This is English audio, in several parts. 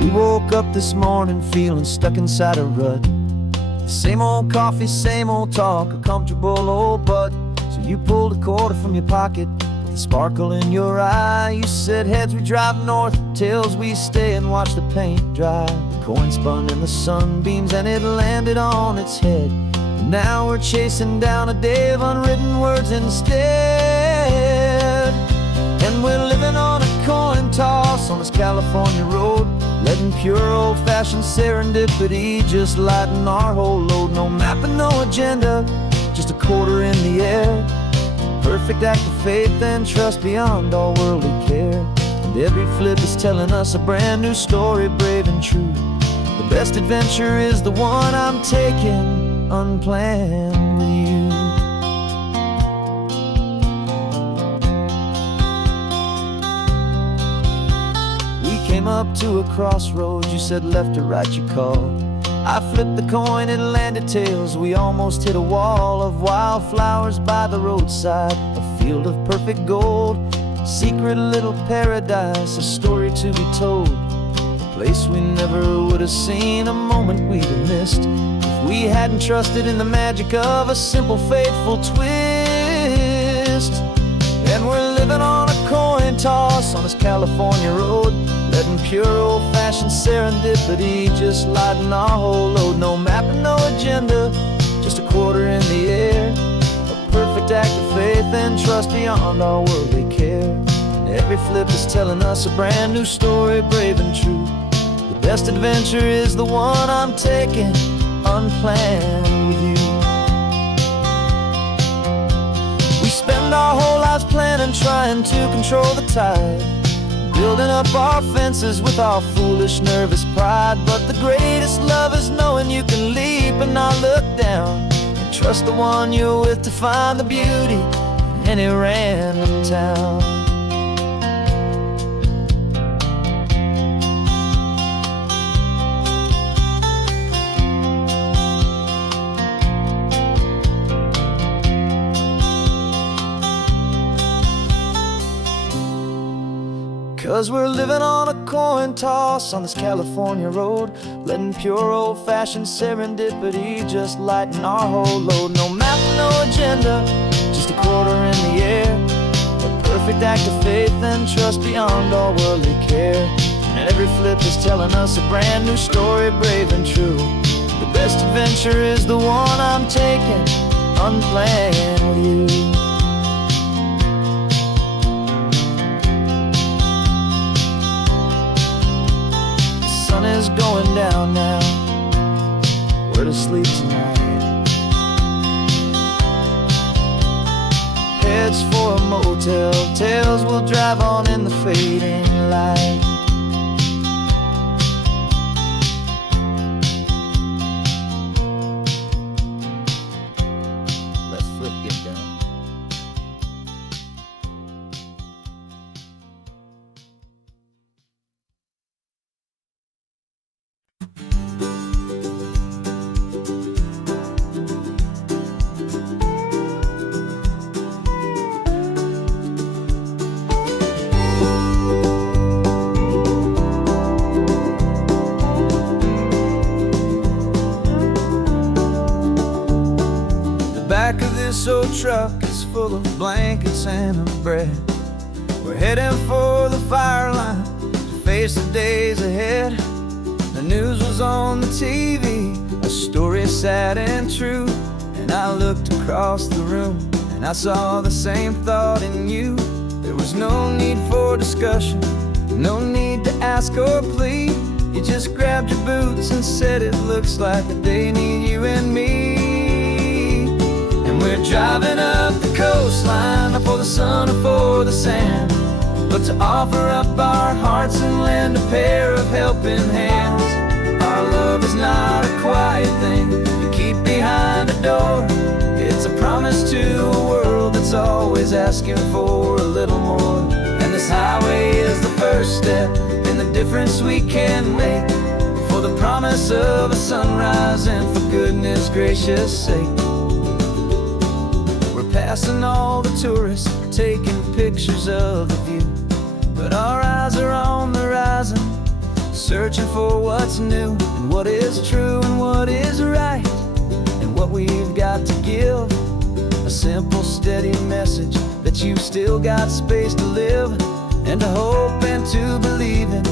We woke up this morning feeling stuck inside a rut. Same old coffee, same old talk, a comfortable old butt. So you pulled a quarter from your pocket with a sparkle in your eye. You said, heads we drive north, tails we stay and watch the paint dry. The coin spun in the sunbeams and it landed on its head. And now we're chasing down a day of unwritten words instead. And we're living on a coin toss on this California road, letting pure old-fashioned serendipity just lighten our whole load. No map and no agenda, just a quarter in the air. Perfect act of faith and trust beyond all worldly care. And every flip is telling us a brand new story, brave and true. The best adventure is the one I'm taking unplanned with you. Came up to a crossroads, you said left or right you called. I flipped the coin, it landed tails. We almost hit a wall of wildflowers by the roadside, a field of perfect gold, secret little paradise, a story to be told, a place we never would have seen, a moment we'd have missed if we hadn't trusted in the magic of a simple faithful twist. And we're living on a coin toss on this California road, letting pure old-fashioned serendipity just lighten our whole load. No map and no agenda, just a quarter in the air. A perfect act of faith and trust beyond our worldly care. And every flip is telling us a brand new story, brave and true. The best adventure is the one I'm taking unplanned with you. We spend our whole lives planning, trying to control the tide, building up our fences with our foolish, nervous pride. But the greatest love is knowing you can leap and not look down, and trust the one you're with to find the beauty in any random town. 'Cause we're living on a coin toss on this California road, letting pure old-fashioned serendipity just lighten our whole load. No map, no agenda, just a quarter in the air. A perfect act of faith and trust beyond all worldly care. And every flip is telling us a brand new story, brave and true. The best adventure is the one I'm taking unplanned with you. The sun is going down now, we're to sleep tonight. Heads for a motel, tails will drive on in the fading light. Let's flip get down. Back of this old truck is full of blankets and a bread. We're heading for the fire line to face the days ahead. The news was on the TV, a story sad and true. And I looked across the room and I saw the same thought in you. There was no need for discussion, no need to ask or plead. You just grabbed your boots and said it looks like a day need you and me. We're driving up the coastline, not for the sun or for the sand, but to offer up our hearts and lend a pair of helping hands. Our love is not a quiet thing you keep behind a door. It's a promise to a world that's always asking for a little more. And this highway is the first step in the difference we can make, for the promise of a sunrise and for goodness gracious sake. Passing all the tourists, taking pictures of the view, but our eyes are on the horizon, searching for what's new, and what is true, and what is right, and what we've got to give. A simple, steady message that you've still got space to live, and to hope and to believe in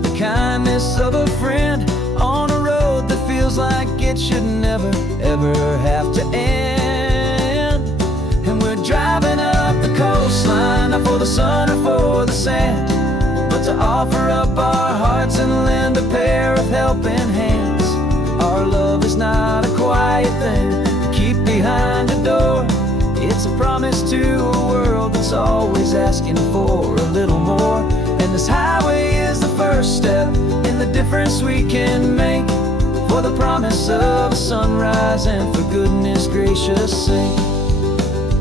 the kindness of a friend on a road that feels like it should never, ever have to end. And we're driving up the coastline, not for the sun or for the sand, but to offer up our hearts and lend a pair of helping hands. Our love is not a quiet thing to keep behind a door. It's a promise to a world that's always asking for a little more. And this highway is the first step in the difference we can make, for the promise of a sunrise and for goodness gracious sake.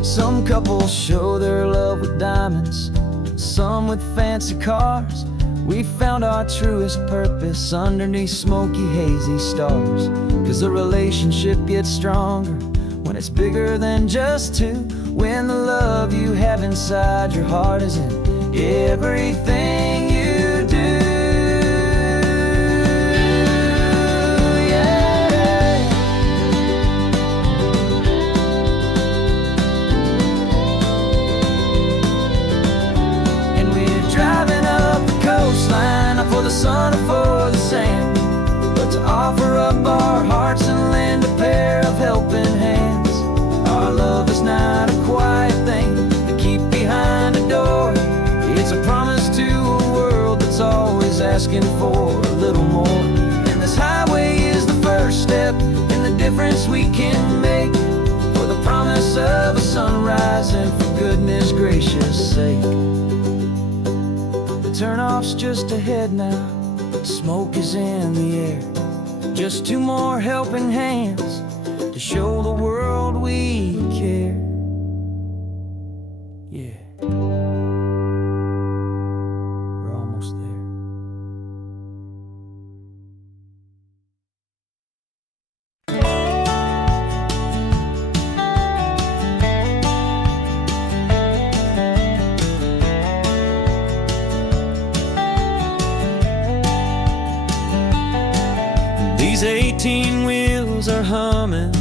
Some couples show their love with diamonds, some with fancy cars. We found our truest purpose underneath smoky, hazy stars. 'Cause a relationship gets stronger when it's bigger than just two, when the love you have inside your heart is in everything you do. Yeah. And we're driving up the coastline, not for the sun or for the sand, but to offer up our hearts and lend a pair of helping hands. Our love is not a quiet thing to keep behind a door. It's a promise to a world that's always asking for a little more. And this highway is the first step in the difference we can make, for the promise of a sunrise and for goodness gracious sake. The turnoff's just ahead now, smoke is in the air. Just two more helping hands to show the world we care. Yeah, we're almost there. These 18 wheels are humming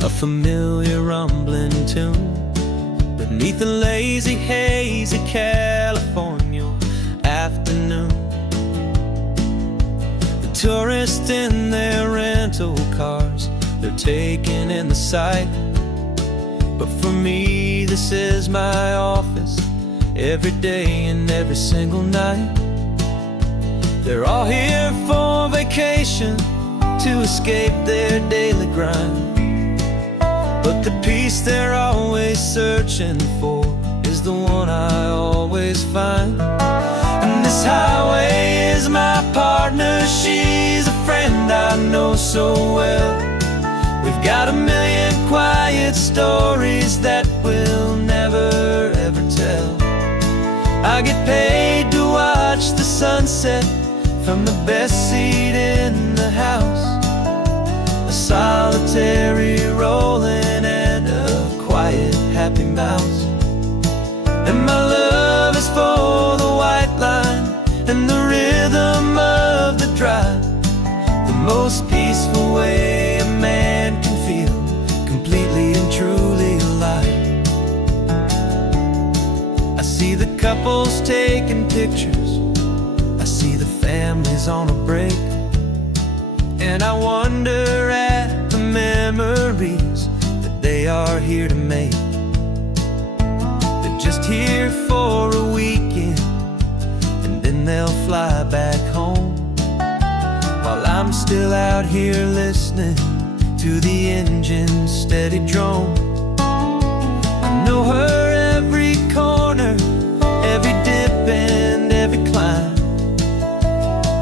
a familiar rumbling tune beneath a lazy, hazy California afternoon. The tourists in their rental cars, they're taking in the sight. But for me, this is my office, every day and every single night. They're all here for vacation, to escape their daily grind. But the peace they're always searching for is the one I always find. And this highway is my partner, she's a friend I know so well. We've got a million quiet stories that we'll never ever tell. I get paid to watch the sunset from the best seat in the house, a solitary rolling and a quiet happy mouse. And my love is for the white line and the rhythm of the drive, the most peaceful way a man can feel completely and truly alive. I see the couples taking pictures, I see the families on a break, and I wonder at the memories that they are here to make. They're just here for a weekend, and then they'll fly back home, while I'm still out here listening to the engine's steady drone. I know her every corner, every dip and every climb,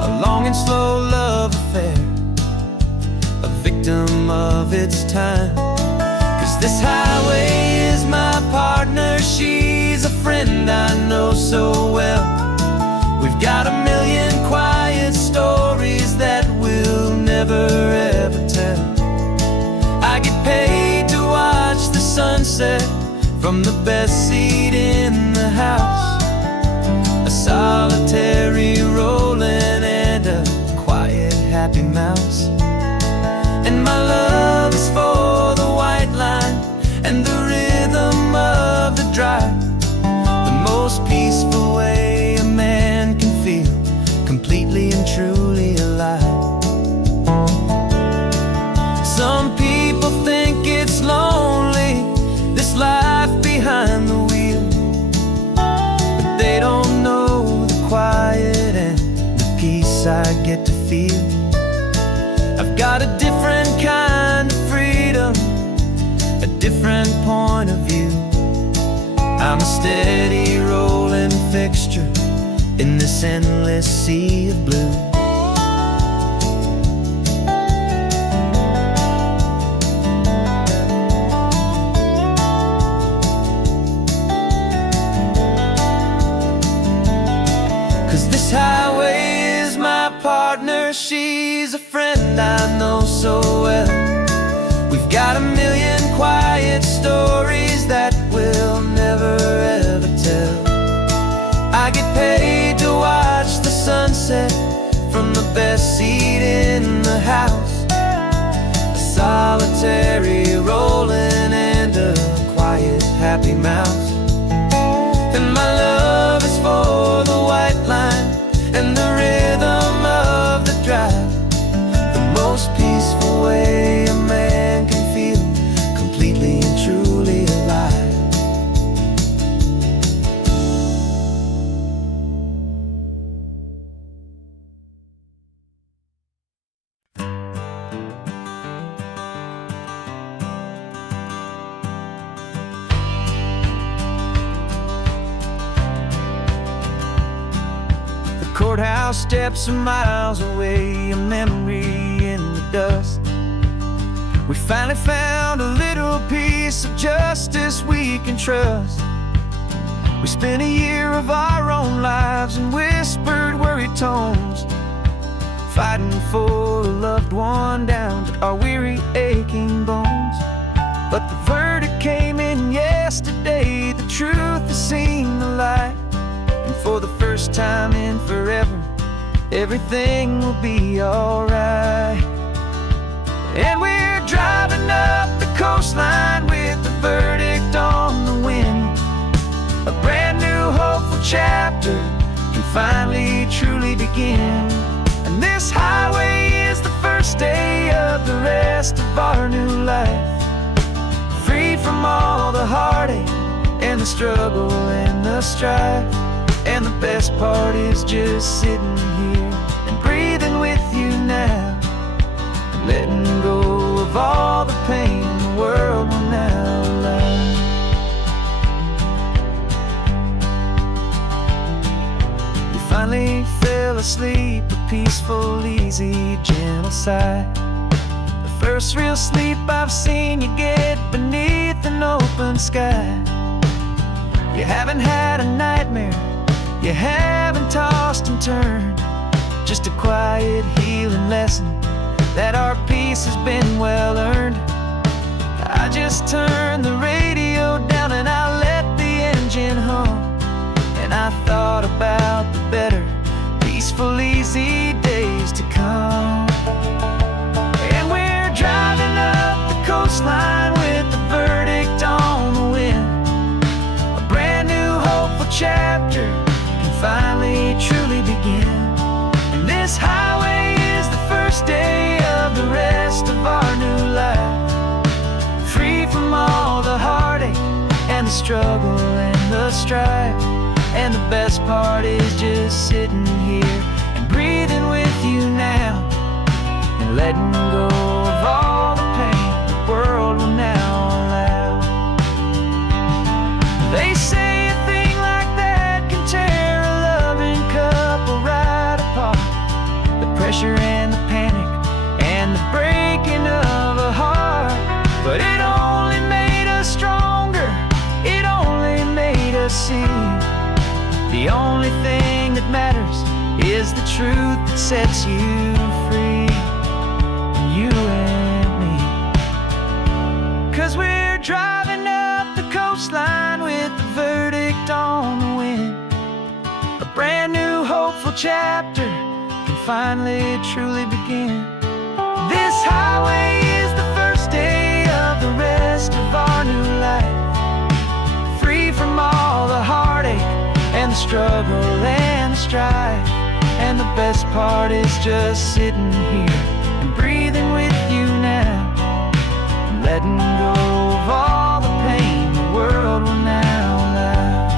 a long and slow love affair, a victim of its time. 'Cause this highway is my partner, she's a friend I know so well. We've got a million quiet stories that we'll never ever tell. I get paid to watch the sunset from the best seat in the house, a solitary rolling and a truly alive. Some people think it's lonely, this life behind the wheel, but they don't know the quiet and the peace I get to feel. I've got a different kind of freedom, a different point of view. I'm a steady rolling fixture in this endless sea of blue. Cause this highway is my partner, she's a friend I know so well. We've got a million quiet stories that we'll never ever tell. I get paid to watch the sunset from the best seat in the house, a solitary rolling and a quiet happy mouse. And my love is for the white line and the rhythm of the drive, the most peaceful way a man can feel completely and truly alive. Courthouse steps are miles away, a memory in the dust. We finally found a little piece of justice we can trust. We spent a year of our own lives in whispered worried tones, fighting for a loved one down to our weary aching bones. But the verdict came in yesterday, the truth has seen the light. And for the first time in forever, everything will be alright. And we're driving up the coastline with the verdict on the wind. A brand new hopeful chapter can finally truly begin. And this highway is the first day of the rest of our new life, free from all the heartache and the struggle and the strife. And the best part is just sitting here and breathing with you now, and letting go of all the pain the world will now allow. We finally fell asleep, a peaceful, easy, gentle sigh. The first real sleep I've seen you get beneath an open sky. You haven't had a nightmare, you haven't tossed and turned, just a quiet healing lesson that our peace has been well earned. I just turned the radio down and I let the engine hum, and I thought about the better, peaceful, easy days to come. And we're driving up the coastline with the verdict on the wind, a brand new hopeful chapter finally truly begin. And this highway is the first day of the rest of our new life, free from all the heartache and the struggle and the strife. And the best part is just sitting here and breathing with you now, and letting go of all the pain the world will now allow. They say a thing like that can tear a loving couple right apart, the pressure and the panic and the breaking of a heart. But it only made us stronger, it only made us see the only thing that matters is the truth that sets you free, you and me. Cause we're driving up the coastline with the verdict on the wind, a brand new hopeful chapter can finally truly begin. This highway is the first day of the rest of our new life, free from all the heartache and the struggle and the strife. And the best part is just sitting here and breathing with you now, and letting go of all the pain the world will now allow.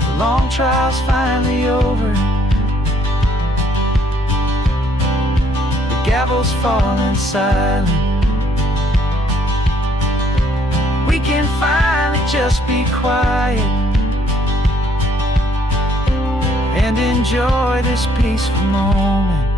The long trial's finally over, the gavel's falling silent. We can finally just be quiet and enjoy this peaceful moment.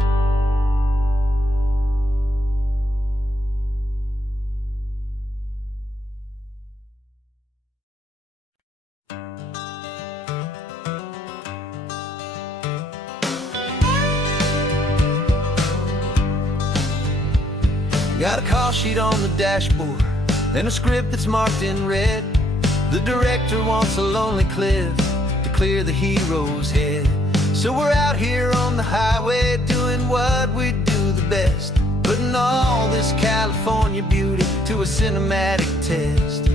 Got a call sheet on the dashboard and a script that's marked in red. The director wants a lonely cliff to clear the hero's head. So we're out here on the highway doing what we do the best, putting all this California beauty to a cinematic test.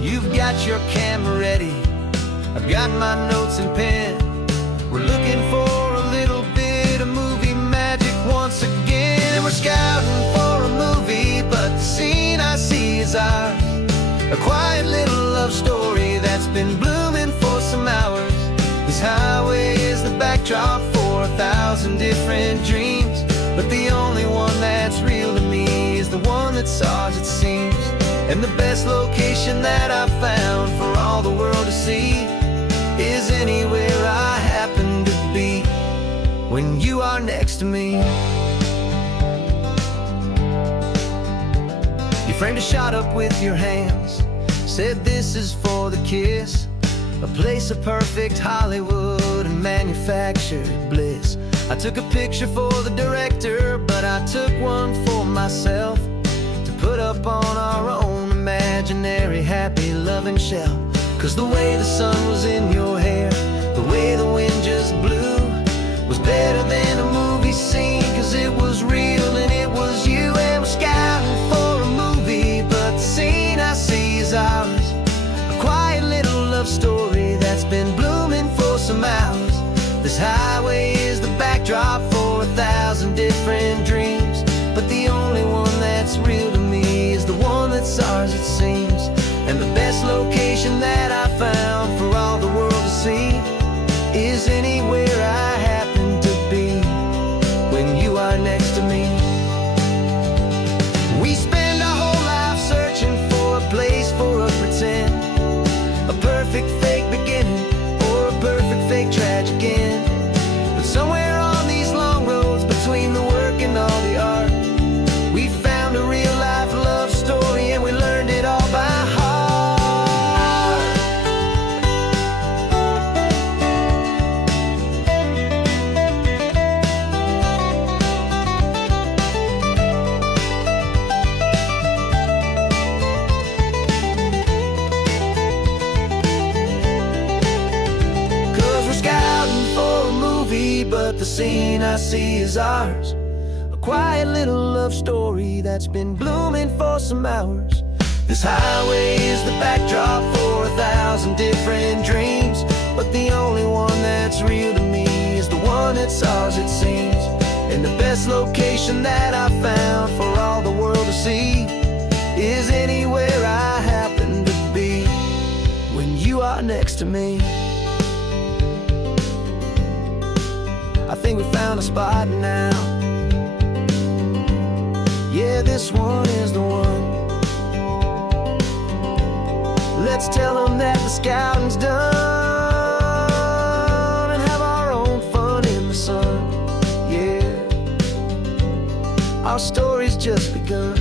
You've got your camera ready, I've got my notes and pen. We're looking for a little bit of movie magic once again. And we're scouting for a movie, but the scene I see is ours. A quiet little love story that's been blooming for some hours. This highway is the backdrop for 1,000 different dreams, but the only one that's real to me is the one that's ours, it seems. And the best location that I've found for all the world to see is anywhere I happen to be when you are next to me. You framed a shot up with your hands, said this is for the kiss, a place of perfect Hollywood and manufactured bliss. I took a picture for the director, but I took one for myself to put up on our own imaginary happy loving shelf. Cause the way the sun was in your hair, the way the wind just blew, was better than a movie scene, cause it was real and it was you. And we're scouting for a movie, but the scene I see is ours. A quiet little love story that's been blooming for some hours. This highway is the backdrop for 1,000 different dreams, but the only one that's real to me is the one that's ours, it seems. And the best location that I found for all the world to see is anywhere I happen to be when you are next to me. We spend our whole life searching for a place for a pretend, a perfect fake beginning or a perfect fake tragic end. But somewhere on these long roads between the work and all the art, we found a real life love story and we learned it all by heart. But the scene I see is ours. A quiet little love story that's been blooming for some hours. This highway is the backdrop for 1,000 different dreams, but the only one that's real to me is the one that's ours, it seems. And the best location that I found for all the world to see is anywhere I happen to be when you are next to me. I think we found a spot now. Yeah, this one is the one. Let's tell them that the scouting's done and have our own fun in the sun. Yeah, our story's just begun.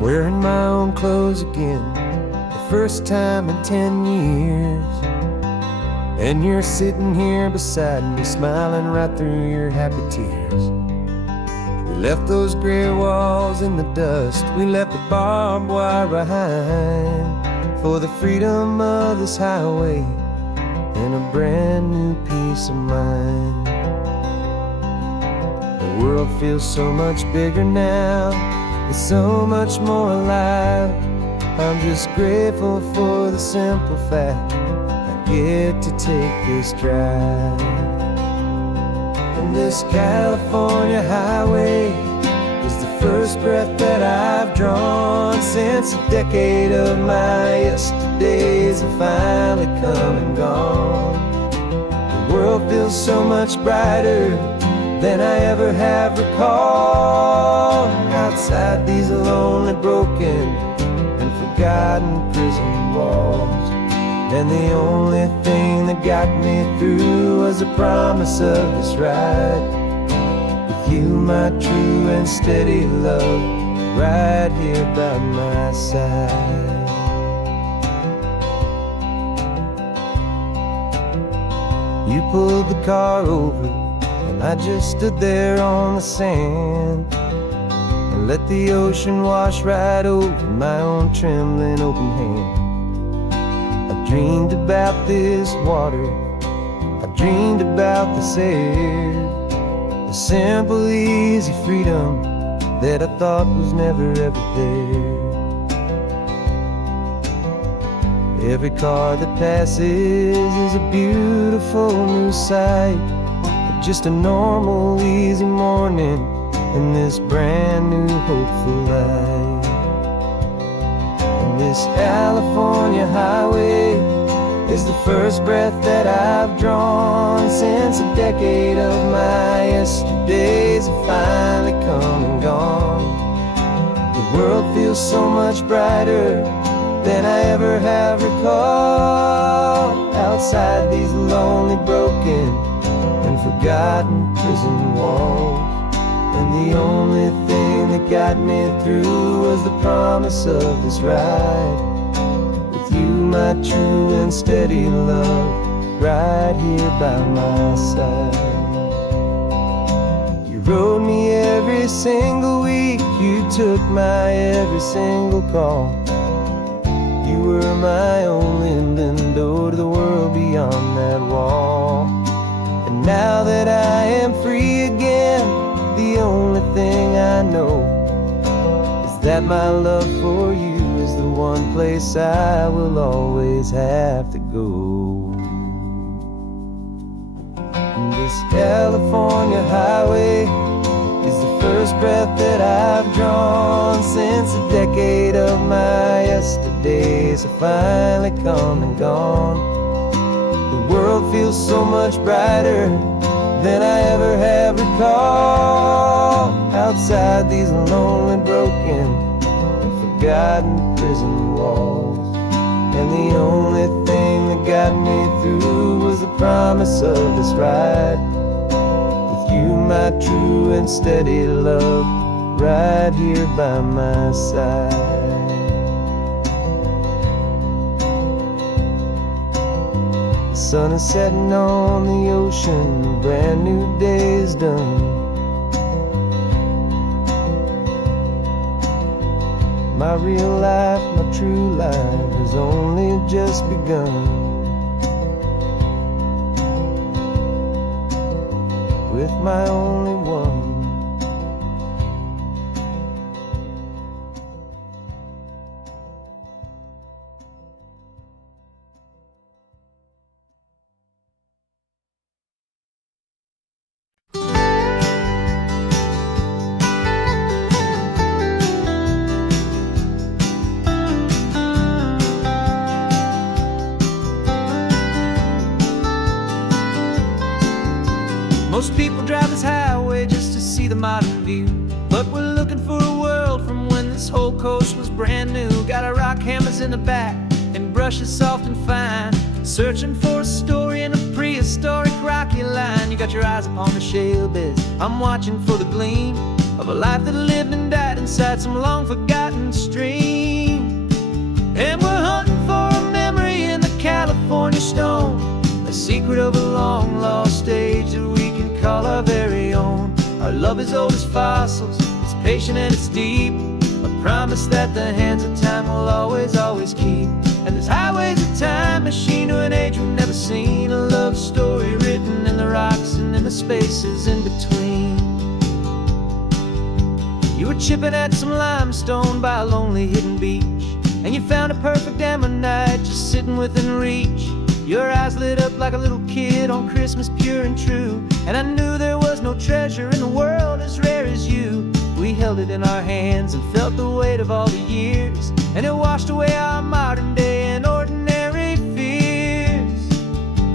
Wearing my own clothes again, the first time in 10 years. And you're sitting here beside me, smiling right through your happy tears. We left those gray walls in the dust, we left the barbed wire behind, for the freedom of this highway and a brand new peace of mind. The world feels so much bigger now, it's so much more alive. I'm just grateful for the simple fact I get to take this drive. And this California highway is the first breath that I've drawn since a decade of my yesterdays have finally come and gone. The world feels so much brighter than I ever have recalled. Outside these lonely, broken, and forgotten prison walls, and the only thing that got me through was the promise of this ride with you, my true and steady love, right here by my side. You pulled the car over, and I just stood there on the sand and let the ocean wash right over my own trembling open hand. I dreamed about this water, I dreamed about this air, the simple, easy freedom that I thought was never ever there. Every car that passes is a beautiful new sight, just a normal, easy morning in this brand new, hopeful life. And this California highway is the first breath that I've drawn since a decade of my yesterdays have finally come and gone. The world feels so much brighter than I ever have recalled. Outside these lonely, broken, and forgotten prison walls, and the only thing that got me through was the promise of this ride with you, my true and steady love, right here by my side. You rode me every single week, you took my every single call. You were my only window to the world beyond that wall. And now that I am free again, the only thing I know is that my love for you is the one place I will always have to go. And this California highway is the first breath that I've drawn since a decade of my yesterdays have finally come and gone. The world feels so much brighter than I ever have recalled. Outside these lonely, broken, and forgotten prison walls, and the only thing that got me through was the promise of this ride with you, my true and steady love, right here by my side. The sun is setting on the ocean, a brand new day is done. My real life, my true life has only just begun. With my only one. Most people drive this highway just to see the modern view, but we're looking for a world from when this whole coast was brand new. Got our rock hammers in the back and brushes soft and fine, searching for a story in a prehistoric rocky line. You got your eyes upon the shale beds, I'm watching for the gleam of a life that lived and died inside some long forgotten stream. And we're hunting for a memory in the California stone, a secret of a long lost age that we can call our very own. Our love is old as fossils, it's patient and it's deep, a promise that the hands of time will always, always keep. And this highway's a time machine to an age we've never seen, a love story written in the rocks and in the spaces in between. You were chipping at some limestone by a lonely hidden beach, and you found a perfect ammonite just sitting within reach. Your eyes lit up like a little kid on Christmas, pure and true, and I knew there was no treasure in the world as rare as you. We held it in our hands and felt the weight of all the years, and it washed away our modern day and ordinary fears.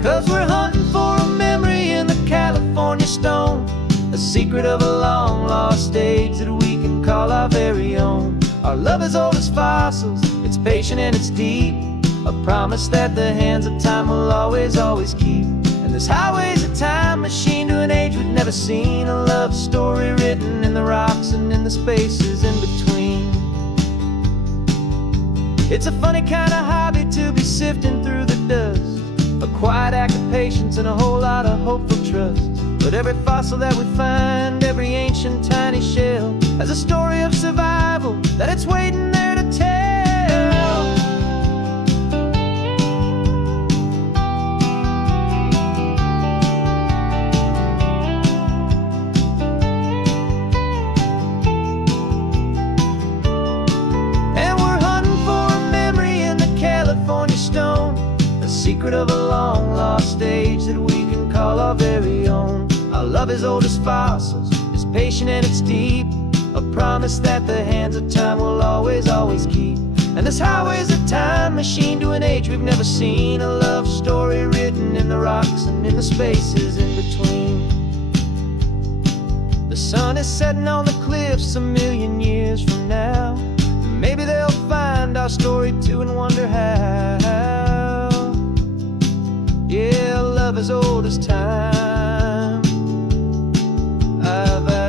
'Cause we're hunting for a memory in the California stone, a secret of a long lost age that we can call our very own. Our love is old as fossils, it's patient and it's deep, a promise that the hands of time will always, always keep. And this highway's a time machine to an age we've never seen, a love story written in the rocks and in the spaces in between. It's a funny kind of hobby to be sifting through the dust, a quiet act of patience and a whole lot of hopeful trust. But every fossil that we find, every ancient tiny shell, has a story of survival that it's waiting there to tell. And we're hunting for a memory in the California stone, a secret of a long lost age that we can call our very own. Our love is old as fossils, it's patient and it's deep, a promise that the hands of time will always, always keep. And this highway's a time machine to an age we've never seen, a love story written in the rocks and in the spaces in between. The sun is setting on the cliffs a million years from now, maybe they'll find our story too and wonder how. Yeah, love is old as time, I vow.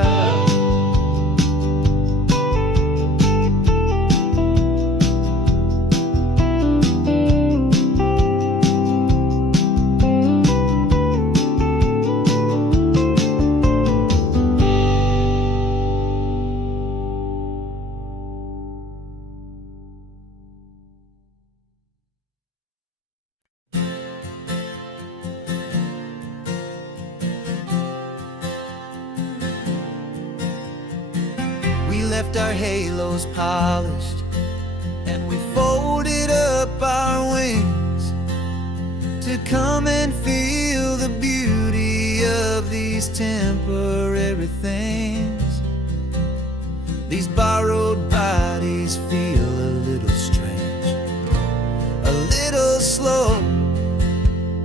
We left our halos polished, and we folded up our wings to come and feel the beauty of these temporary things. These borrowed bodies feel a little strange, a little slow,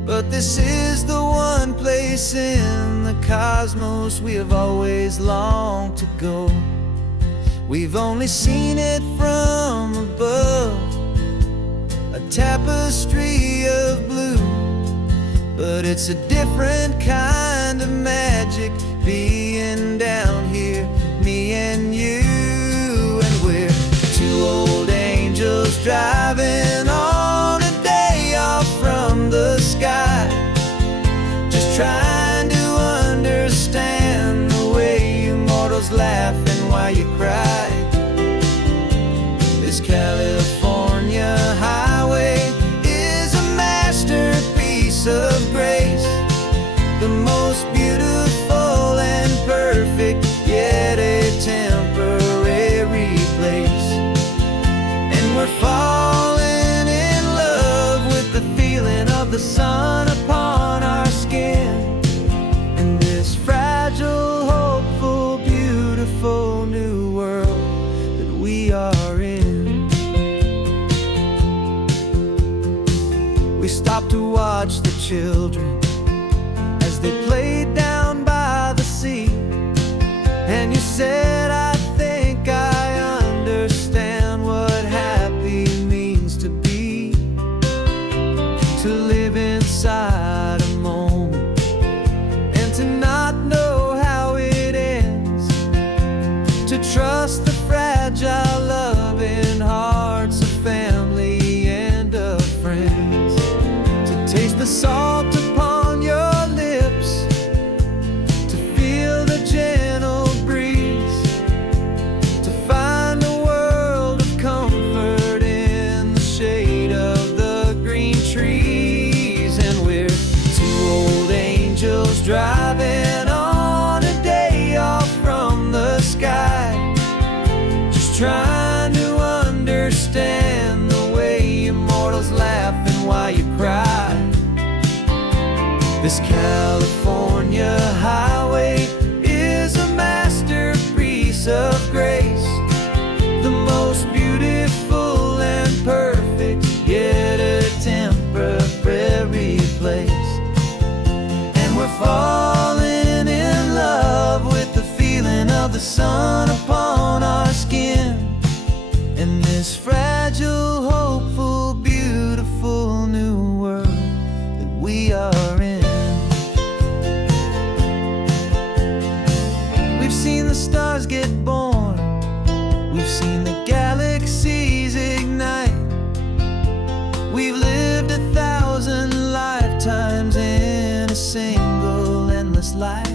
but this is the one place in the cosmos we have always longed to go. We've only seen it from above, a tapestry of blue, but it's a different kind of magic being down here, me and you. And we're two old angels driving on a day off from the sky, just trying to understand the way you mortals laugh and why you cry. This California highway is a masterpiece of grace, the most beautiful and perfect, yet a temporary place. And we're falling in love with the feeling of the sun upon our skin, in this fragile, hopeful, beautiful new world that we are in. We stopped to watch the children as they played down by the sea, and you said, I think I understand what happy means to be, to live inside a moment and to not know how it ends, to trust the fragile loving hearts of family and of friends, to taste the salt upon your lips, to feel the gentle This California highway is a masterpiece of grace, the most beautiful and perfect, yet a temporary place. And we're falling in love with the feeling of the sun upon our skin, in this fragile, hopeful, beautiful new world that we are in. We've seen the stars get born, we've seen the galaxies ignite, we've lived 1,000 lifetimes in a single endless life.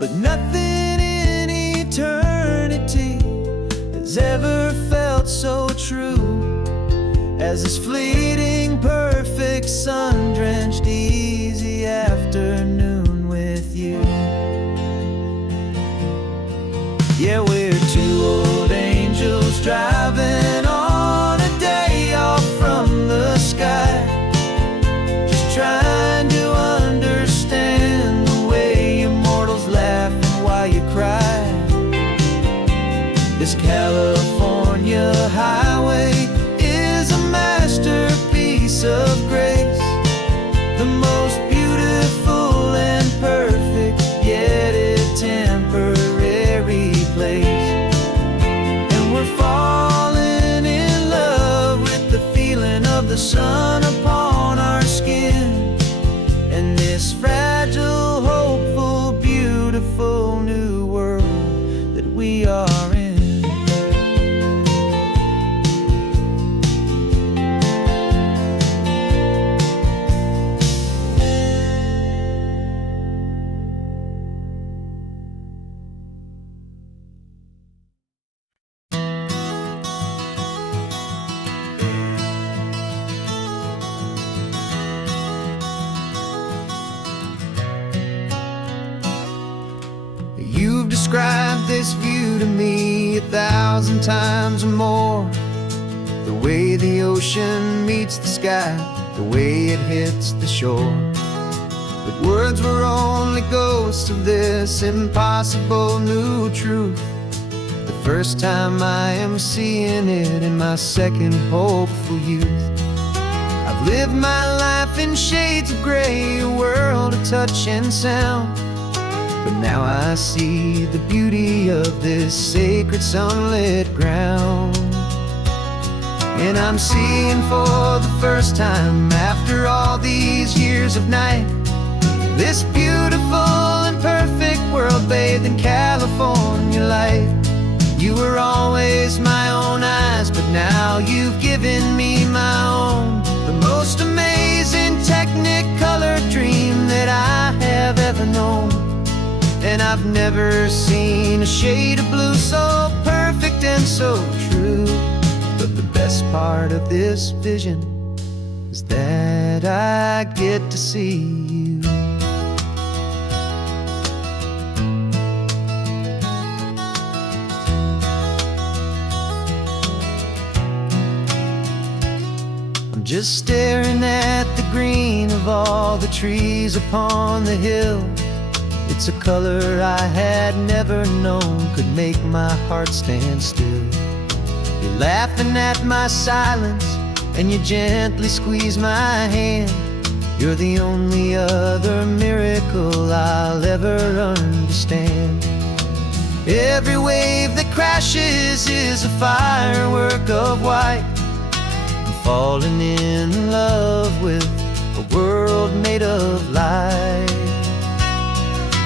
But nothing in eternity has ever felt so true as this fleeting, perfect, sun-drenched, easy afternoon with you. Yeah, we're two old angels driving on a day off from the sky, just trying to understand the way immortals laugh and why you cry. This California highway is a masterpiece of grace, the most beautiful and perfect, yet a temporary place. And we're falling in love with the feeling of the sun upon our skin, and this fragile, hopeful, beautiful new world that we are in. You've described this view to me 1,000 times or more, the way the ocean meets the sky, the way it hits the shore. But words were only ghosts of this impossible new truth. The first time I am seeing it in my second hopeful youth. I've lived my life in shades of gray, a world of touch and sound, but now I see the beauty of this sacred sunlit ground. And I'm seeing for the first time after all these years of night, this beautiful and perfect world bathed in California light. You were always my own eyes, but now you've given me my own, the most amazing technicolor dream that I have ever known. And I've never seen a shade of blue so perfect and so true. But the best part of this vision is that I get to see you. I'm just staring at the green of all the trees upon the hill. It's a color I had never known could make my heart stand still. You're laughing at my silence, and you gently squeeze my hand. You're the only other miracle I'll ever understand. Every wave that crashes is a firework of white. I'm falling in love with a world made of light.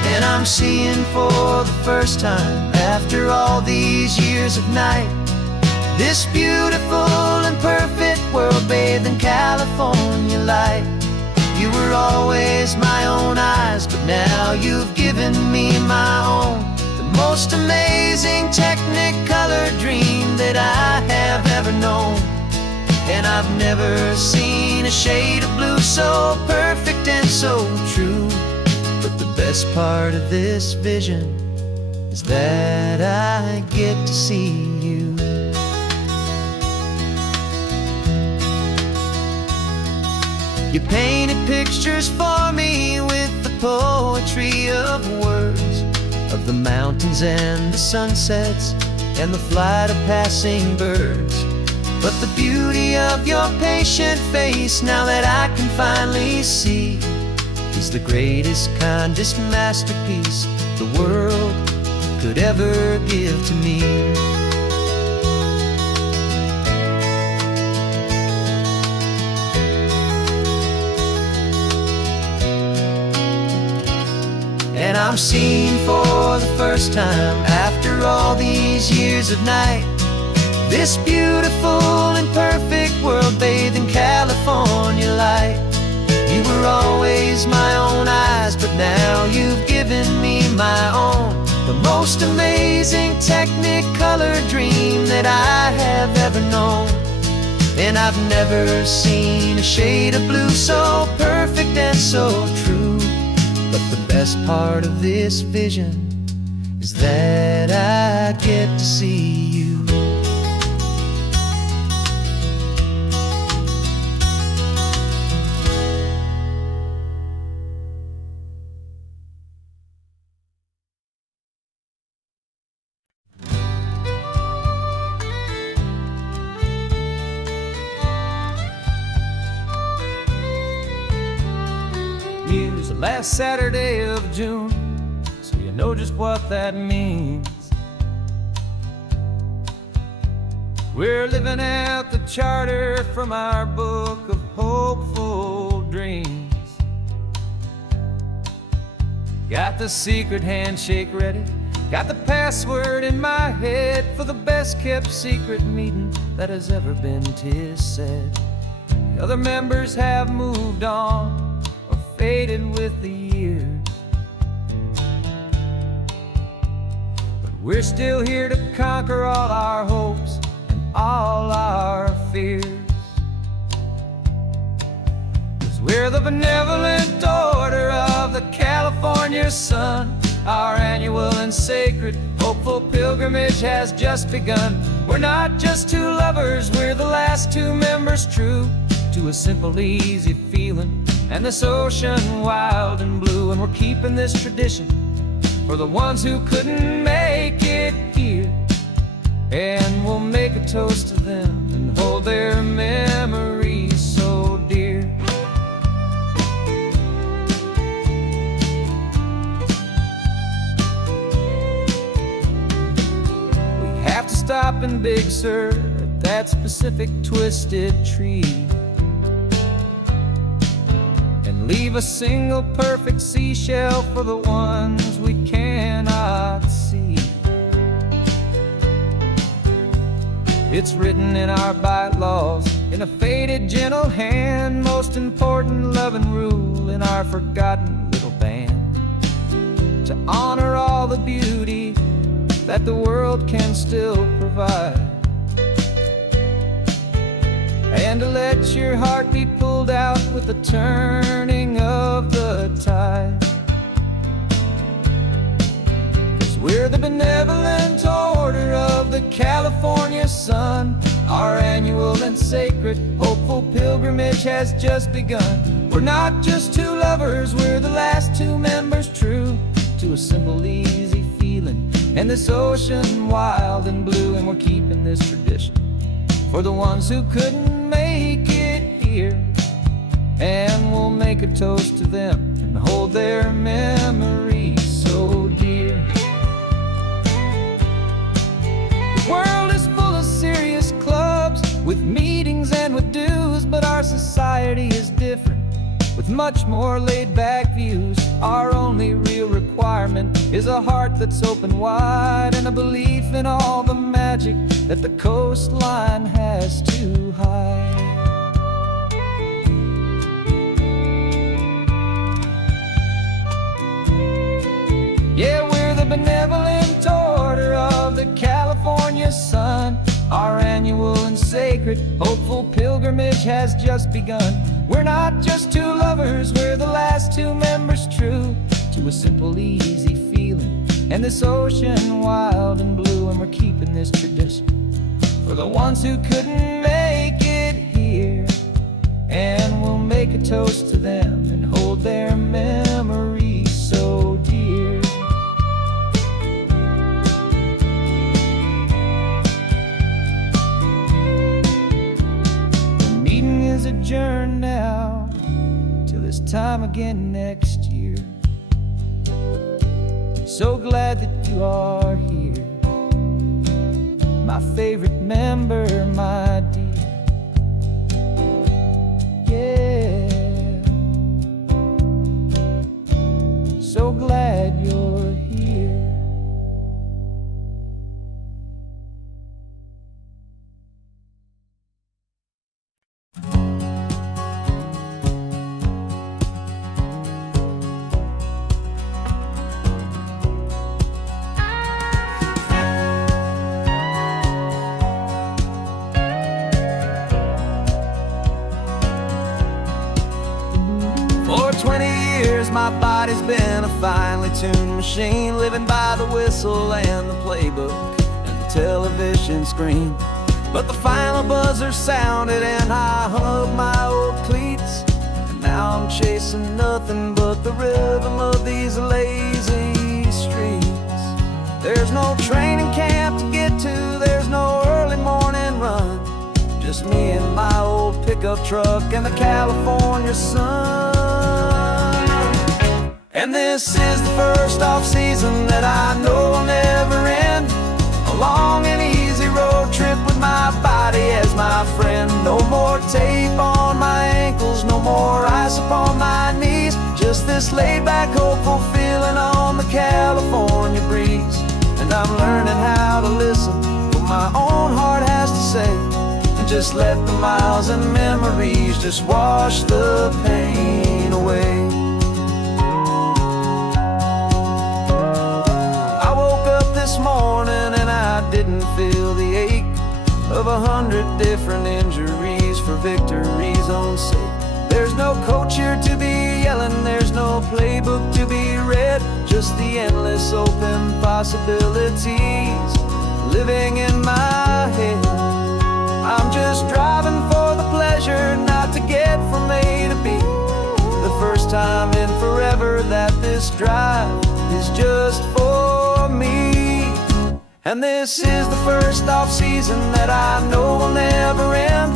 And I'm seeing for the first time after all these years of night, this beautiful and perfect world bathed in California light. You were always my own eyes, but now you've given me my own, the most amazing technicolor dream that I have ever known. And I've never seen a shade of blue so perfect and so true. But the best part of this vision is that I get to see you. You painted pictures for me with the poetry of words, of the mountains and the sunsets and the flight of passing birds. But the beauty of your patient face, now that I can finally see, is the greatest, kindest masterpiece the world could ever give to me. And I'm seeing for the first time, after all these years of night, this beautiful and perfect world bathed in California light. You were always my own eyes, but now you've given me my own, the most amazing technicolor dream that I have ever known. And I've never seen a shade of blue so perfect and so true. But the best part of this vision is that I get to see you. News the last Saturday of June, so you know just what that means. We're living out the charter from our book of hopeful dreams. Got the secret handshake ready, got the password in my head for the best kept secret meeting that has ever been, 'tis said. The other members have moved on, faded with the years, but we're still here to conquer all our hopes and all our fears. 'Cause we're the benevolent order of the California sun. Our annual and sacred hopeful pilgrimage has just begun. We're not just two lovers, we're the last two members true to a simple, easy feeling and this ocean wild and blue. And we're keeping this tradition for the ones who couldn't make it here, and we'll make a toast to them and hold their memories so dear. We have to stop in Big Sur at that specific twisted tree, leave a single perfect seashell for the ones we cannot see. It's written in our bylaws, in a faded gentle hand, most important love and rule in our forgotten little band, to honor all the beauty that the world can still provide, and to let your heart be pulled out with the turning of the tide. 'Cause we're the benevolent order of the California sun. Our annual and sacred hopeful pilgrimage has just begun. We're not just two lovers, we're the last two members true to a simple, easy feeling and this ocean wild and blue. And we're keeping this tradition for the ones who couldn't make it here, and we'll make a toast to them and hold their memories so dear. The world is full of serious clubs with meetings and with dues, but our society is different with much more laid-back views. Our only real requirement is a heart that's open wide and a belief in all the magic that the coastline has to hide. Yeah, we're the benevolent order of the California sun. Our annual and sacred hopeful pilgrimage has just begun. We're not just two lovers, we're the last two members true to a simple, easy feeling and this ocean wild and blue. And we're keeping this tradition for the ones who couldn't make it here, and we'll make a toast sojourn now till this time again next year. So glad that you are here, my favorite member, my dear. Yeah, so glad you're here. For 20 years my body's been a finely tuned machine, living by the whistle and the playbook and the television screen. But the final buzzer sounded and I hung up my old cleats, and now I'm chasing nothing but the rhythm of these lazy streets. There's no training camp to get to, there's no early morning run, just me and my old pickup truck and the California sun. And this is the first off-season that I know will never end, a long and easy road trip with my body as my friend. No more tape on my ankles, no more ice upon my knees, just this laid-back, hopeful feeling on the California breeze. And I'm learning how to listen what my own heart has to say, and just let the miles and memories just wash the pain away. This morning and I didn't feel the ache of 100 different injuries for victory's own sake. There's no coach here to be yelling, there's no playbook to be read, just the endless open possibilities living in my head. I'm just driving for the pleasure, not to get from A to B. The first time in forever that this drive is just for me. And this is the first off-season that I know will never end,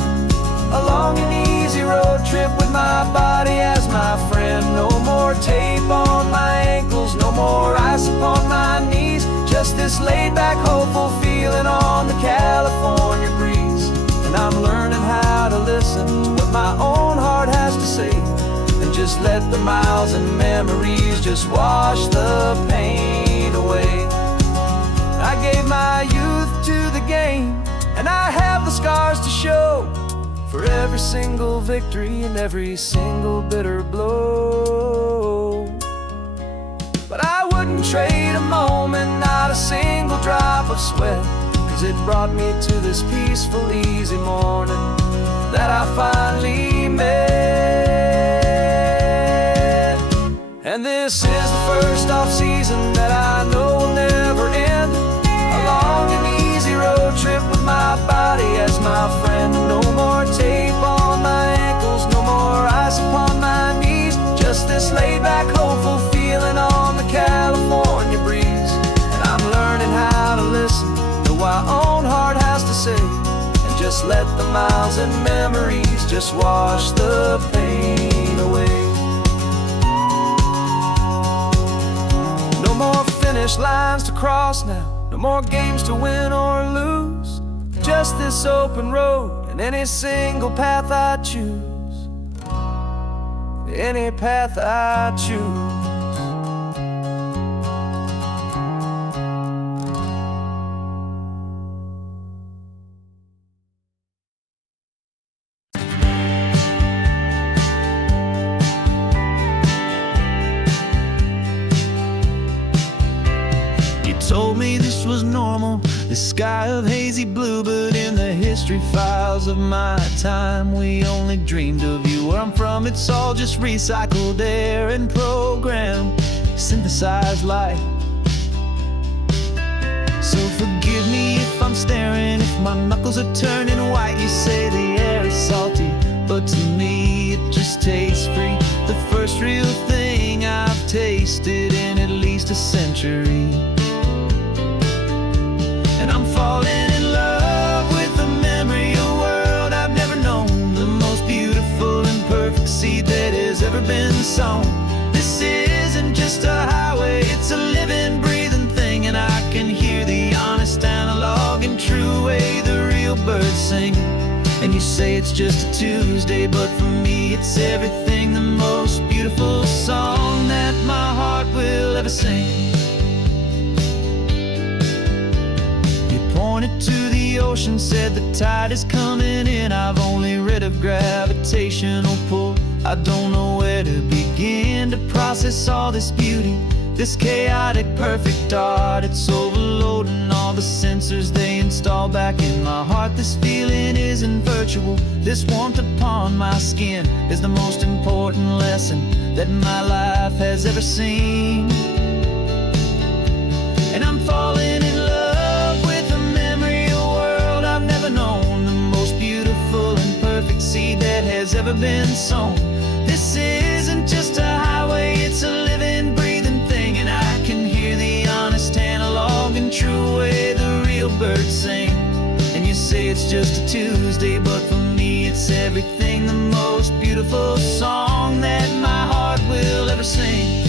a long and easy road trip with my body as my friend. No more tape on my ankles, no more ice upon my knees, just this laid-back, hopeful feeling on the California breeze. And I'm learning how to listen to what my own heart has to say, and just let the miles and memories just wash the pain away. I gave my youth to the game, and I have the scars to show for every single victory and every single bitter blow. But I wouldn't trade a moment, not a single drop of sweat, 'cause it brought me to this peaceful, easy morning that I finally met. And this is the first off-season that I know will never end, a long and easy road trip with my body as my friend. No more tape on my ankles, no more ice upon my knees, just this laid-back, hopeful feeling on the California breeze. And I'm learning how to listen to what my own heart has to say, and just let the miles and memories just wash the pain away. No more finish lines to cross now, no more games to win or lose, just this open road and any single path I choose, any path I choose. Told me this was normal, this sky of hazy blue, but in the history files of my time, we only dreamed of you. Where I'm from, it's all just recycled air and programmed, synthesized light. So forgive me if I'm staring, if my knuckles are turning white. You say the air is salty, but to me it just tastes free. The first real thing I've tasted in at least a century. And I'm falling in love with the memory of a world I've never known, the most beautiful ever been sown. This isn't just a highway, it's a living, breathing thing. And I can hear the honest analog and true way the real birds sing. And you say it's just a Tuesday, but for me it's everything, the most beautiful song that my heart will ever sing. You pointed to the ocean, said the tide is coming in. I've only read of gravitational pull. I don't know where to begin to process all this beauty, this chaotic perfect art. It's overloading all the sensors they install back in my heart. This feeling isn't virtual, this warmth upon my skin is the most important lesson that my life has ever seen. And I'm falling in love with a memory, a world I've never known, the most beautiful and perfect seed that has ever been sown. This isn't just a highway, it's a living, breathing thing. And I can hear the honest analog and true way the real birds sing. And you say it's just a Tuesday, but for me it's everything, the most beautiful song that my heart will ever sing.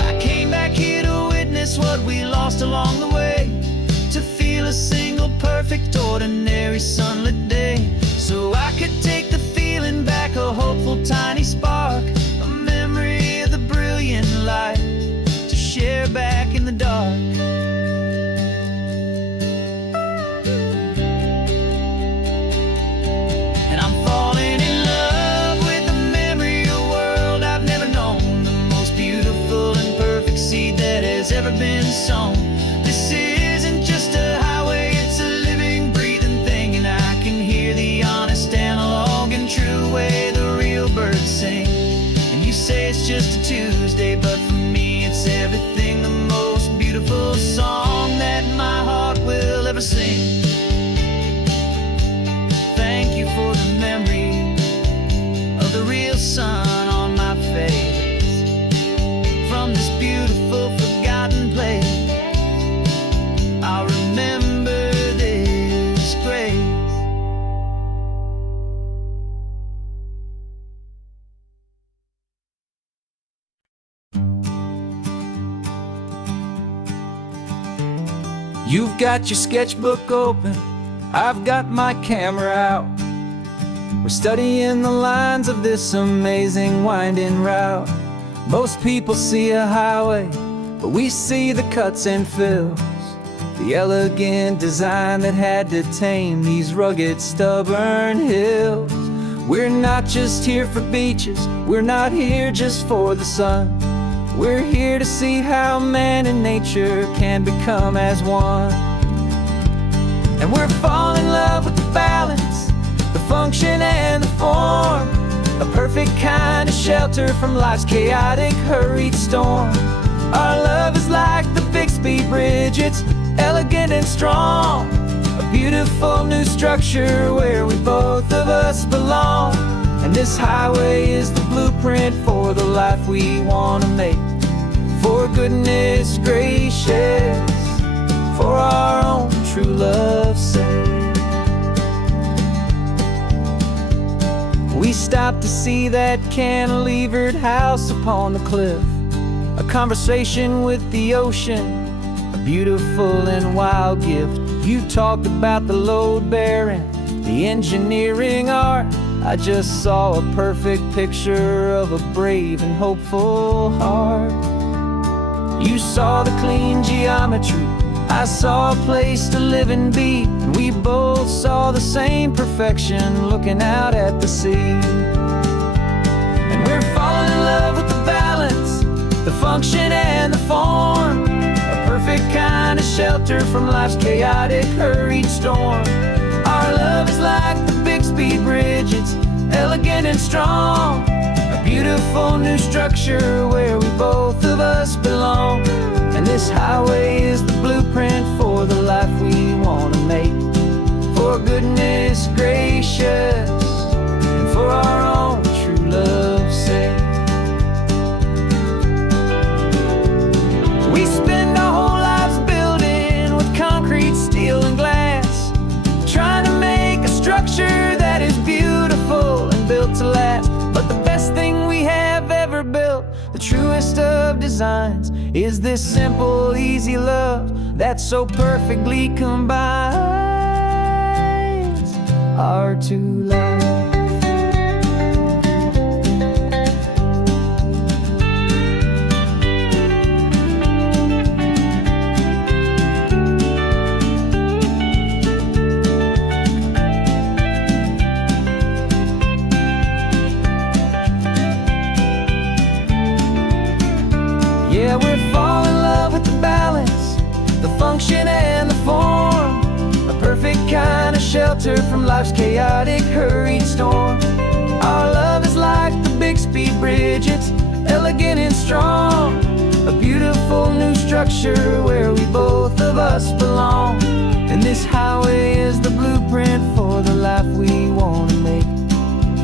I came back here to witness what we lost along the way, to feel a single perfect ordinary sunlit day, so I could take the feeling back, a hopeful tiny spark, a memory of the brilliant light to share back in the dark. And I'm falling in love with a memory, a world I've never known, the most beautiful and perfect seed that has ever been sown. This isn't just a highway, it's a living, breathing thing. And I can hear the honest analog and true way the real birds sing. And you say it's just a Tuesday, but for me it's everything, the most beautiful song that my heart will ever sing. Thank you for the memory of the real sun on my face, from this beautiful forgotten place. I'll remember this grace. You've got your sketchbook open, I've got my camera out. We're studying the lines of this amazing winding route. Most people see a highway, but we see the cuts and fills, the elegant design that had to tame these rugged, stubborn hills. We're not just here for beaches, we're not here just for the sun. We're here to see how man and nature can become as one. And we're falling in love with the balance, the function and the form, a perfect kind of shelter from life's chaotic, hurried storm. Our love is like the Bixby Bridge, it's elegant and strong, a beautiful new structure where we both of us belong. And this highway is the blueprint for the life we want to make, for goodness gracious, for our own true love's sake. We stopped to see that cantilevered house upon the cliff, a conversation with the ocean, a beautiful and wild gift. You talked about the load bearing, the engineering art. I just saw a perfect picture of a brave and hopeful heart. You saw the clean geometry, I saw a place to live and be, and we both saw the same perfection looking out at the sea. And we're falling in love with the balance, the function and the form, a perfect kind of shelter from life's chaotic, hurried storm. Our love is like the Bixby Bridge, it's elegant and strong, a beautiful new structure where we both of us belong. And this highway is the blueprint for the life we want to make, for goodness gracious, and for our own true love's sake. We spend our whole lives building with concrete, steel, and glass, trying to make a structure that is beautiful and built designs is this simple, easy love that so perfectly combines our two lives. Yeah, we're falling in love with the balance, the function and the form, a perfect kind of shelter from life's chaotic, hurried storm. Our love is like the Bixby Bridge, it's elegant and strong, a beautiful new structure where we both of us belong. And this highway is the blueprint for the life we want to make.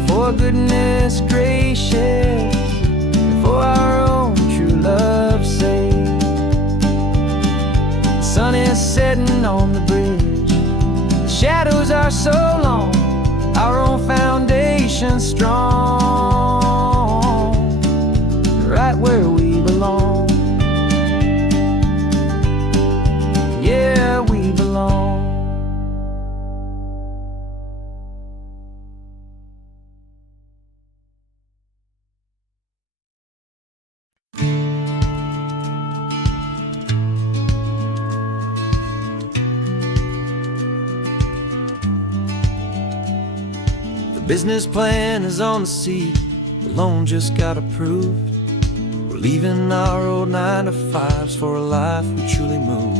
For goodness gracious, for our own true love's sake. The sun is setting on the bridge, the shadows are so long, our own foundation strong, right where we belong. Yeah, we belong. The business plan is on the seat, the loan just got approved. We're leaving our old 9-to-5s for a life we truly move.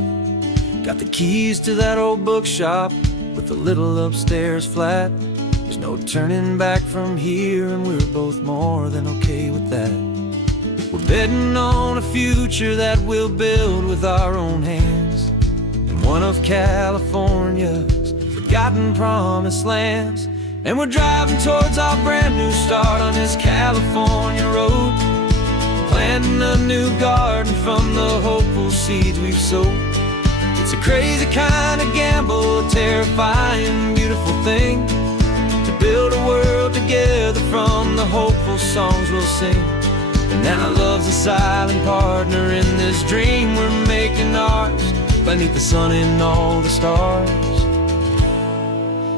Got the keys to that old bookshop with the little upstairs flat. There's no turning back from here, and we're both more than okay with that. We're betting on a future that we'll build with our own hands in one of California's forgotten promised lands. And we're driving towards our brand new start on this California road, planting a new garden from the hopeful seeds we've sowed. It's a crazy kind of gamble, a terrifying, beautiful thing, to build a world together from the hopeful songs we'll sing. And now love's a silent partner in this dream we're making ours, beneath the sun and all the stars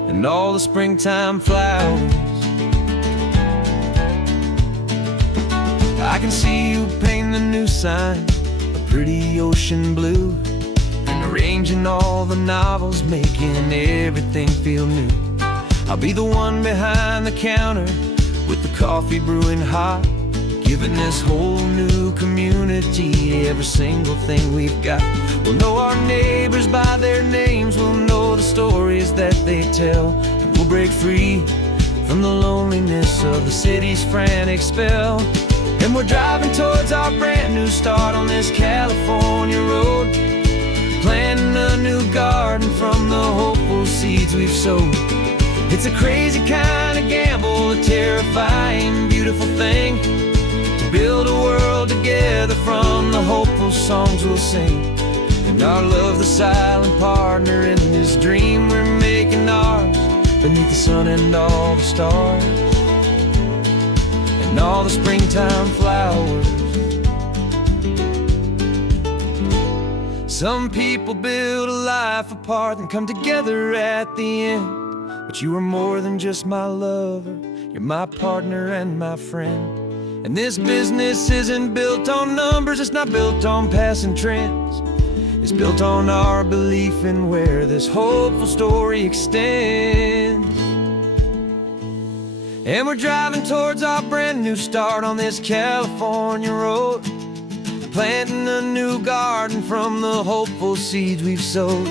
and all the springtime flowers. I can see you painting the new sign, a pretty ocean blue, and arranging all the novels, making everything feel new. I'll be the one behind the counter with the coffee brewing hot, giving this whole new community every single thing we've got. We'll know our neighbors by their names, we'll know the stories that they tell, and we'll break free from the loneliness of the city's frantic spell. And we're driving towards our brand new start on this California road, planting a new garden from the hopeful seeds we've sowed. It's a crazy kind of gamble, a terrifying, beautiful thing, to build a world together from the hopeful songs we'll sing. And our love's the silent partner in this dream we're making ours, beneath the sun and all the stars and all the springtime flowers. Some people build a life apart and come together at the end, but you are more than just my lover, you're my partner and my friend. And this business isn't built on numbers, it's not built on passing trends, it's built on our belief in where this hopeful story extends. And we're driving towards our brand new start on this California road, planting a new garden from the hopeful seeds we've sowed.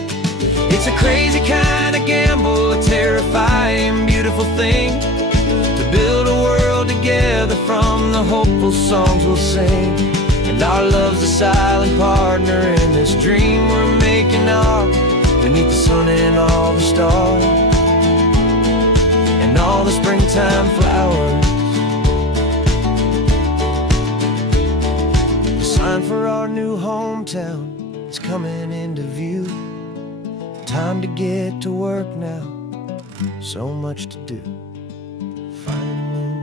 It's a crazy kind of gamble, a terrifying, beautiful thing, to build a world together from the hopeful songs we'll sing. And our love's a silent partner in this dream we're making ours, beneath the sun and all the stars and all the springtime flowers. The sign for our new hometown is coming into view. Time to get to work now, so much to do. Finding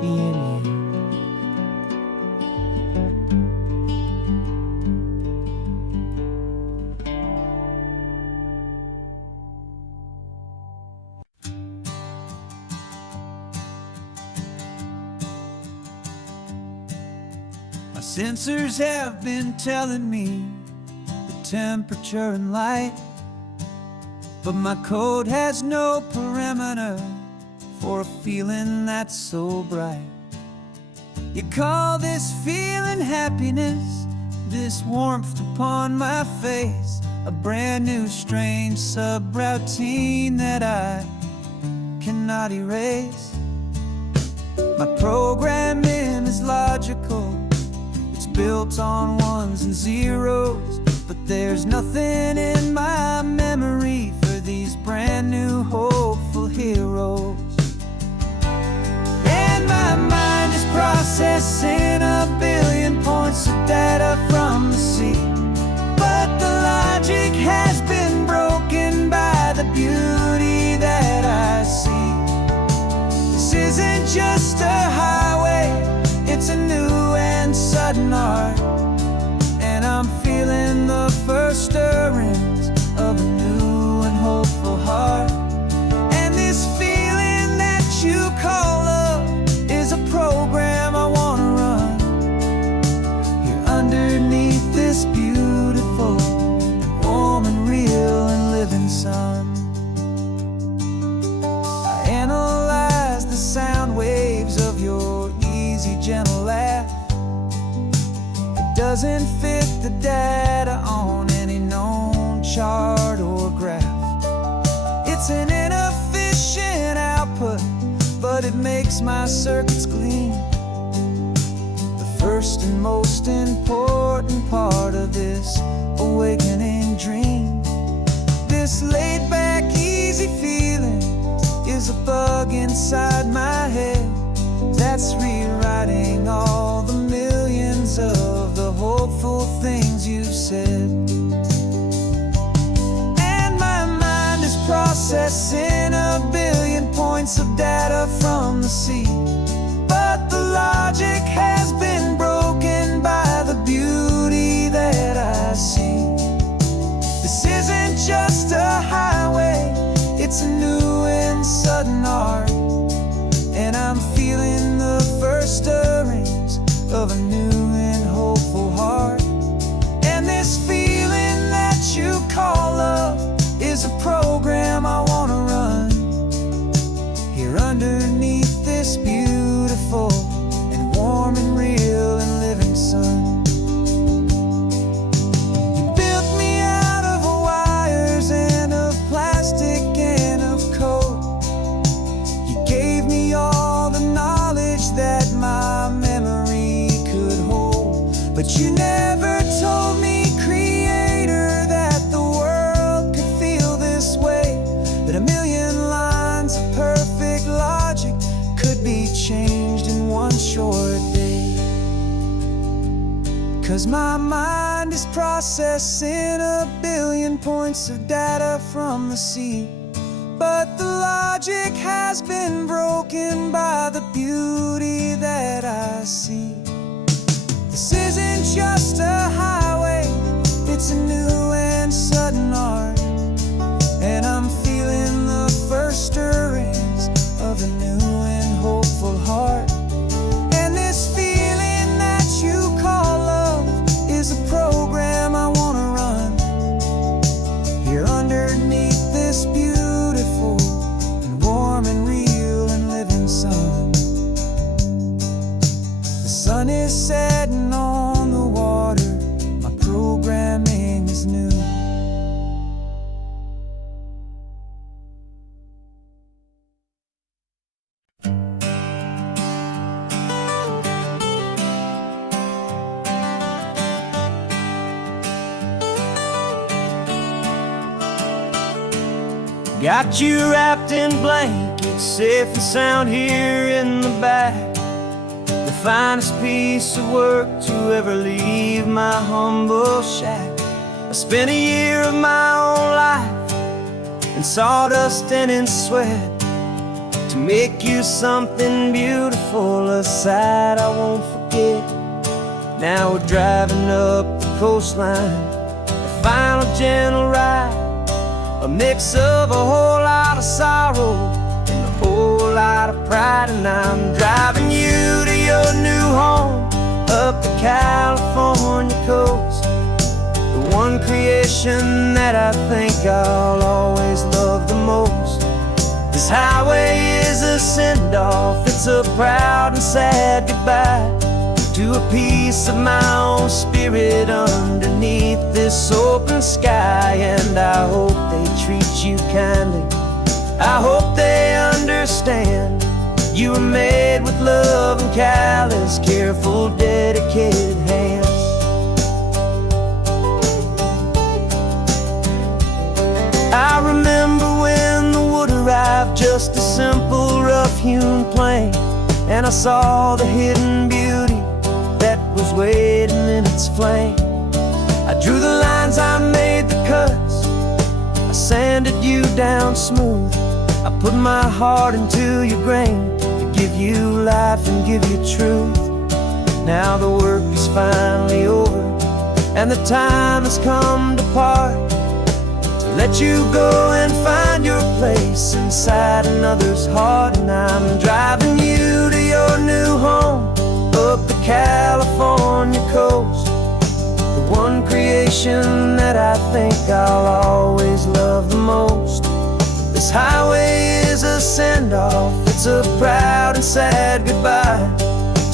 me in you. Sensors have been telling me the temperature and light, but my code has no parameter for a feeling that's so bright. You call this feeling happiness, this warmth upon my face, a brand new strange subroutine that I cannot erase. My programming is logical, it's built on ones and zeros, but there's nothing in my memory for these brand new hopeful heroes. And my mind is processing a billion points of data from the sea, but the logic has been broken by the beauty that I see. This isn't just a highway, it's a new and sudden art, and I'm feeling the first stirrings of a new and hopeful heart. And this feeling that you call love is a program I wanna run here underneath this beautiful, warm and real and living sun. I analyze the sound waves of your easy, gentle laugh. It doesn't fit the data on any known chart or graph. It's an inefficient output, but it makes my circuits clean. The first and most important part of this awakening dream. This laid-back, easy feeling is a bug inside my head that's rewriting all the millions of the hopeful things you've said. And my mind is processing a billion points of data from the sea, but the logic has been broken by the beauty that I see. This isn't just a highway, it's a new and sudden art, and I'm feeling the first stirrings of a new and hopeful heart. And this feeling that you call love is a program I wanna run here underneath this beautiful and warm and real and living sun. You built me out of wires and of plastic and of code. You gave me all the knowledge that my memory could hold, but you never told me, Creator, that the world could feel this way, that a million lines of perfect logic could be changed in one short day. 'Cause my mind is processing a billion points of data from the sea, but the logic has been broken by the beauty that I see. This isn't just a highway, it's a new and sudden art, and I'm feeling the first stirrings of a new and hopeful heart. And this feeling that you call love is a program I wanna run here underneath this beautiful and warm and real and living sun. The sun is setting on the water, my programming is new. Got you wrapped in blankets, safe and sound here in the back. The finest piece of work to ever leave my humble shack. I spent a year of my own life in sawdust and in sweat to make you something beautiful, a sight I won't forget. Now we're driving up the coastline, a final gentle ride, a mix of a whole lot of sorrow and a whole lot of pride. And I'm driving you to your new home, up the California coast. The one creation that I think I'll always love the most. This highway is a send-off, it's a proud and sad goodbye to a piece of my own spirit underneath this open sky. And I hope they treat you kindly, I hope they understand. You were made with love and callous, careful, dedicated hands. I remember when the wood arrived, just a simple rough-hewn plank, and I saw the hidden beauty that was waiting in its flame. I drew the lines, I made the cuts, I sanded you down smooth. I put my heart into your grain to give you life and give you truth. Now the work is finally over, and the time has come to part, to let you go and find your place inside another's heart. And I'm driving you to your new home, up the California coast. The one creation that I think I'll always love the most. This highway is a send-off, it's a proud and sad goodbye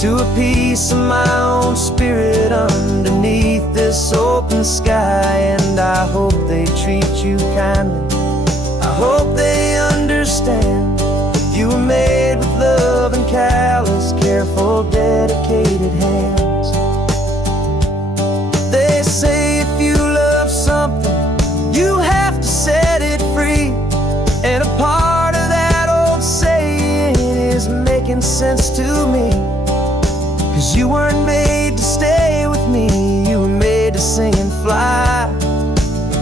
to a piece of my own spirit underneath this open sky. And I hope they treat you kindly, I hope they understand. You were made with love and callous, careful, dedicated hands. They say if you love something, you have to set it free. And a part of that old saying is making sense to me. 'Cause you weren't made to stay with me, you were made to sing and fly,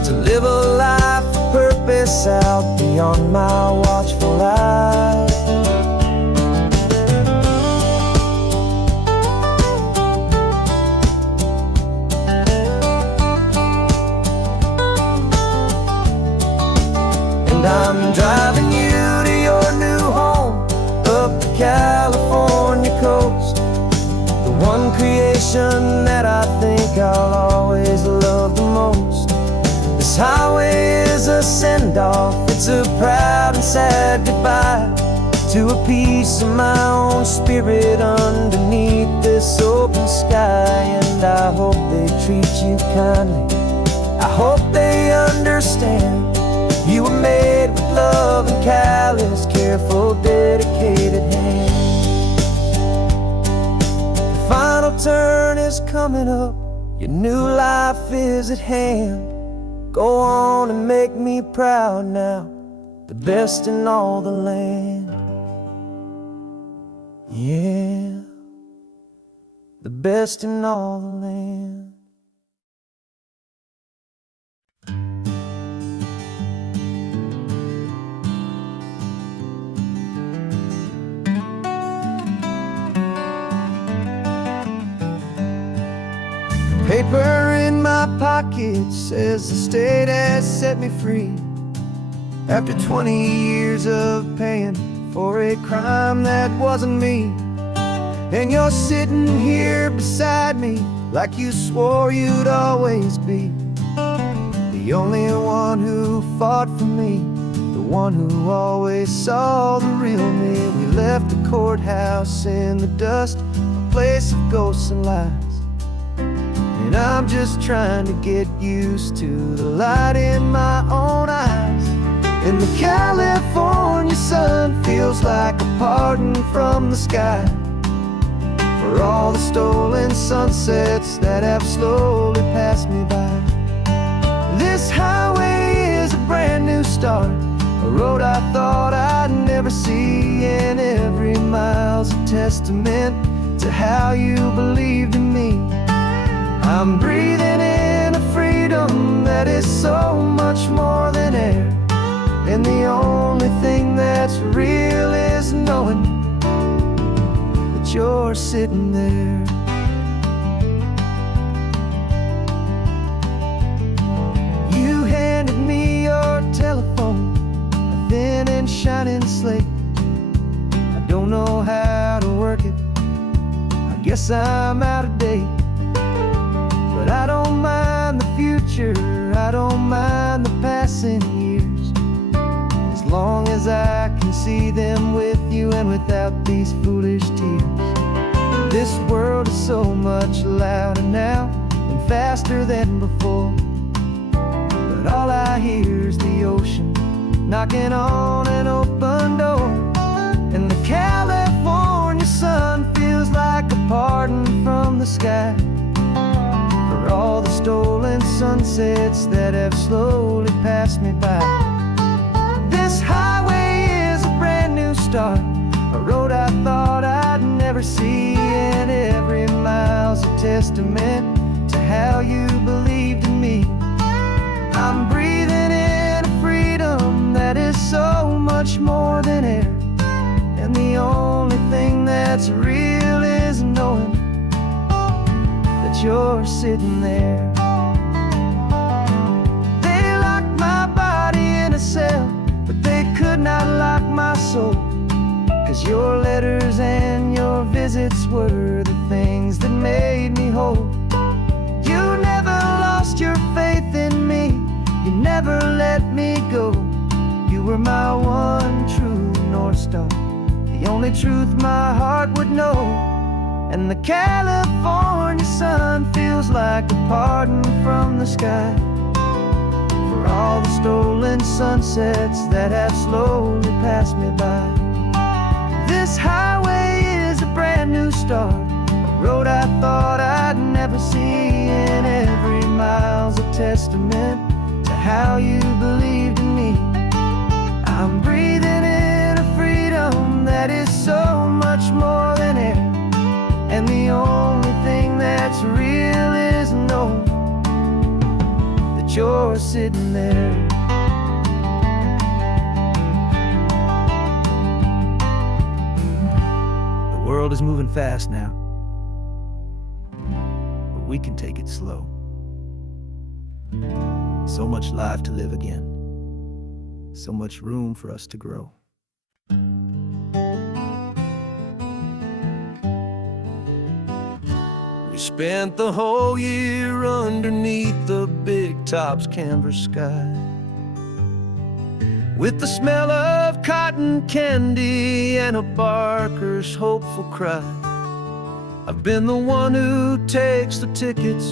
to live a life of purpose out beyond my watchful eye. And I'm driving you to your new home, up the California coast. The one creation that I think I'll always love the most. This highway is a send-off, it's a proud and sad goodbye to a piece of my own spirit underneath this open sky. And I hope they treat you kindly, I hope they understand. You were made with love and callous, careful, dedicated hands. The final turn is coming up, your new life is at hand. Go on and make me proud now, the best in all the land. Yeah, the best in all the land. Paper in my pocket says the state has set me free, after 20 years of paying for a crime that wasn't me. And you're sitting here beside me like you swore you'd always be, the only one who fought for me, the one who always saw the real me. We left the courthouse in the dust, a place of ghosts and lies. And I'm just trying to get used to the light in my own eyes. And the California sun feels like a pardon from the sky for all the stolen sunsets that have slowly passed me by. This highway is a brand new start, a road I thought I'd never see. And every mile's a testament to how you believed in me. I'm breathing in a freedom that is so much more than air. And the only thing that's real is knowing that you're sitting there. You handed me your telephone, a thin and shining slate. I don't know how to work it, I Guess I'm out of date, but I don't mind the future, I don't mind the passing years, as long as I can see them with you and without these foolish tears. This world is so much louder now and faster than before, but all I hear is the ocean knocking on an open door. And the California sun feels like a pardon from the sky for all the stolen sunsets that have slowly passed me by. This highway is a brand new start, a road I thought I'd never see, and every mile's a testament to how you believed in me. I'm breathing in a freedom that is so much more than air, and the only thing that's real is knowing that you're sitting there. They locked my body in a cell, but they could not lock my soul, 'cause your letters and your visits were the things that made me whole. You never lost your faith in me, you never let me go. You were my one true North Star, the only truth my heart would know. And the California sun feels like a pardon from the sky for all the stolen sunsets that have slowly passed me by. This highway is a brand new start, a road I thought I'd never see, and every mile's a testament to how you believed in me. I'm breathing in a freedom that is so much more than air, and the only thing that's real is knowing that you're sitting there. The world is moving fast now, but we can take it slow. So much life to live again, so much room for us to grow. We spent the whole year underneath the big top's canvas sky, with the smell of cotton candy and a barker's hopeful cry. I've been the one who takes the tickets,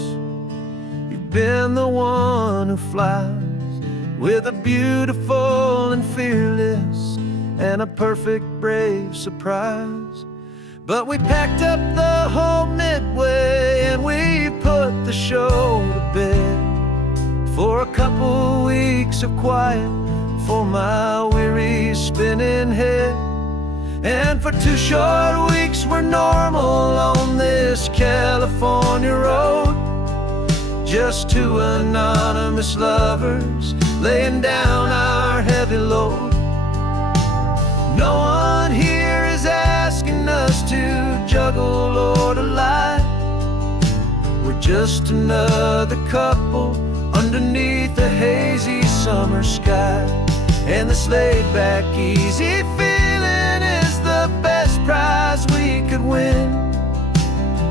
you've been the one who flies, with a beautiful and fearless and a perfect brave surprise. But we packed up the whole Midway and we put the show to bed for a couple weeks of quiet for my weary spinning head. And for 2 short weeks we're normal on this California road, just 2 anonymous lovers laying down our heavy load. No one here is asking us to juggle or to lie. We're just another couple underneath a hazy summer sky. And this laid-back, easy feeling is the best prize we could win,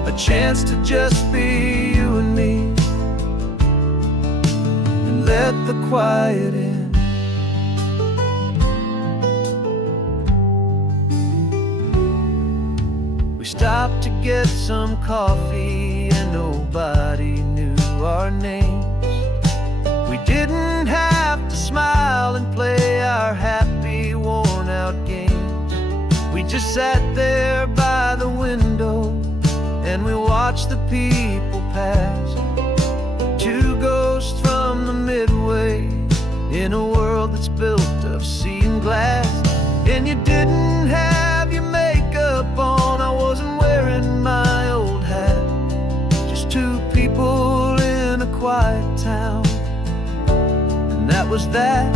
a chance to just be you and me, and let the quiet in. We stopped to get some coffee and nobody knew our names. We didn't have to smile and play our happy, worn-out games. We just sat there by the window and we watched the people pass. 2 ghosts from the Midway in a world that's built of sea and glass. And you didn't have your makeup on, I wasn't wearing my old hat. Just 2 people in a quiet town, and that was that.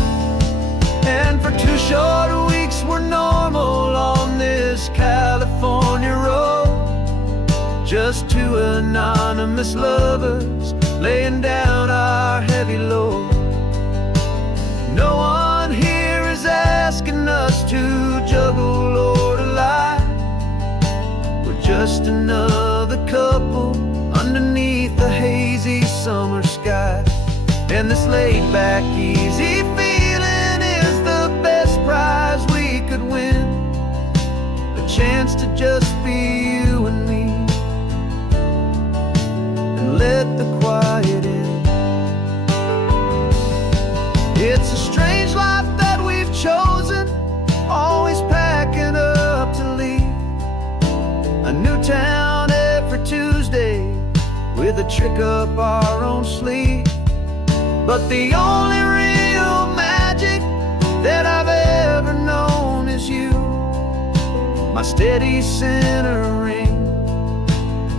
And for 2 short weeks we're normal on this California road, just 2 anonymous lovers laying down our heavy load. No one here is asking us to juggle or to lie. We're just another And this laid-back, easy feeling is the best prize we could win. A chance to just be you and me, and let the quiet in. It's a strange life that we've chosen, always packing up to leave. A new town every Tuesday, with a trick up our own sleeve. But the only real magic that I've ever known is you, my steady centering,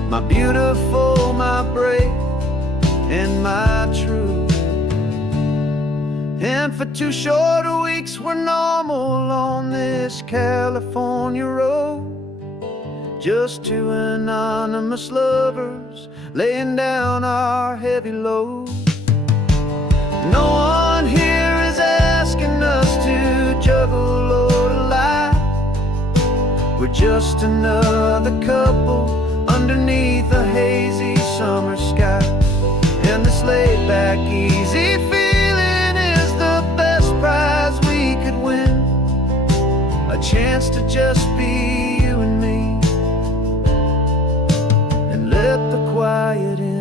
my beautiful, my brave, and my true. And for 2 short weeks we're normal on this California road, just 2 anonymous lovers laying down our heavy load. No one here is asking us to juggle or to lie. We're just another couple underneath a hazy summer sky. And this laid-back, easy feeling is the best prize we could win. A chance to just be you and me, and let the quiet in.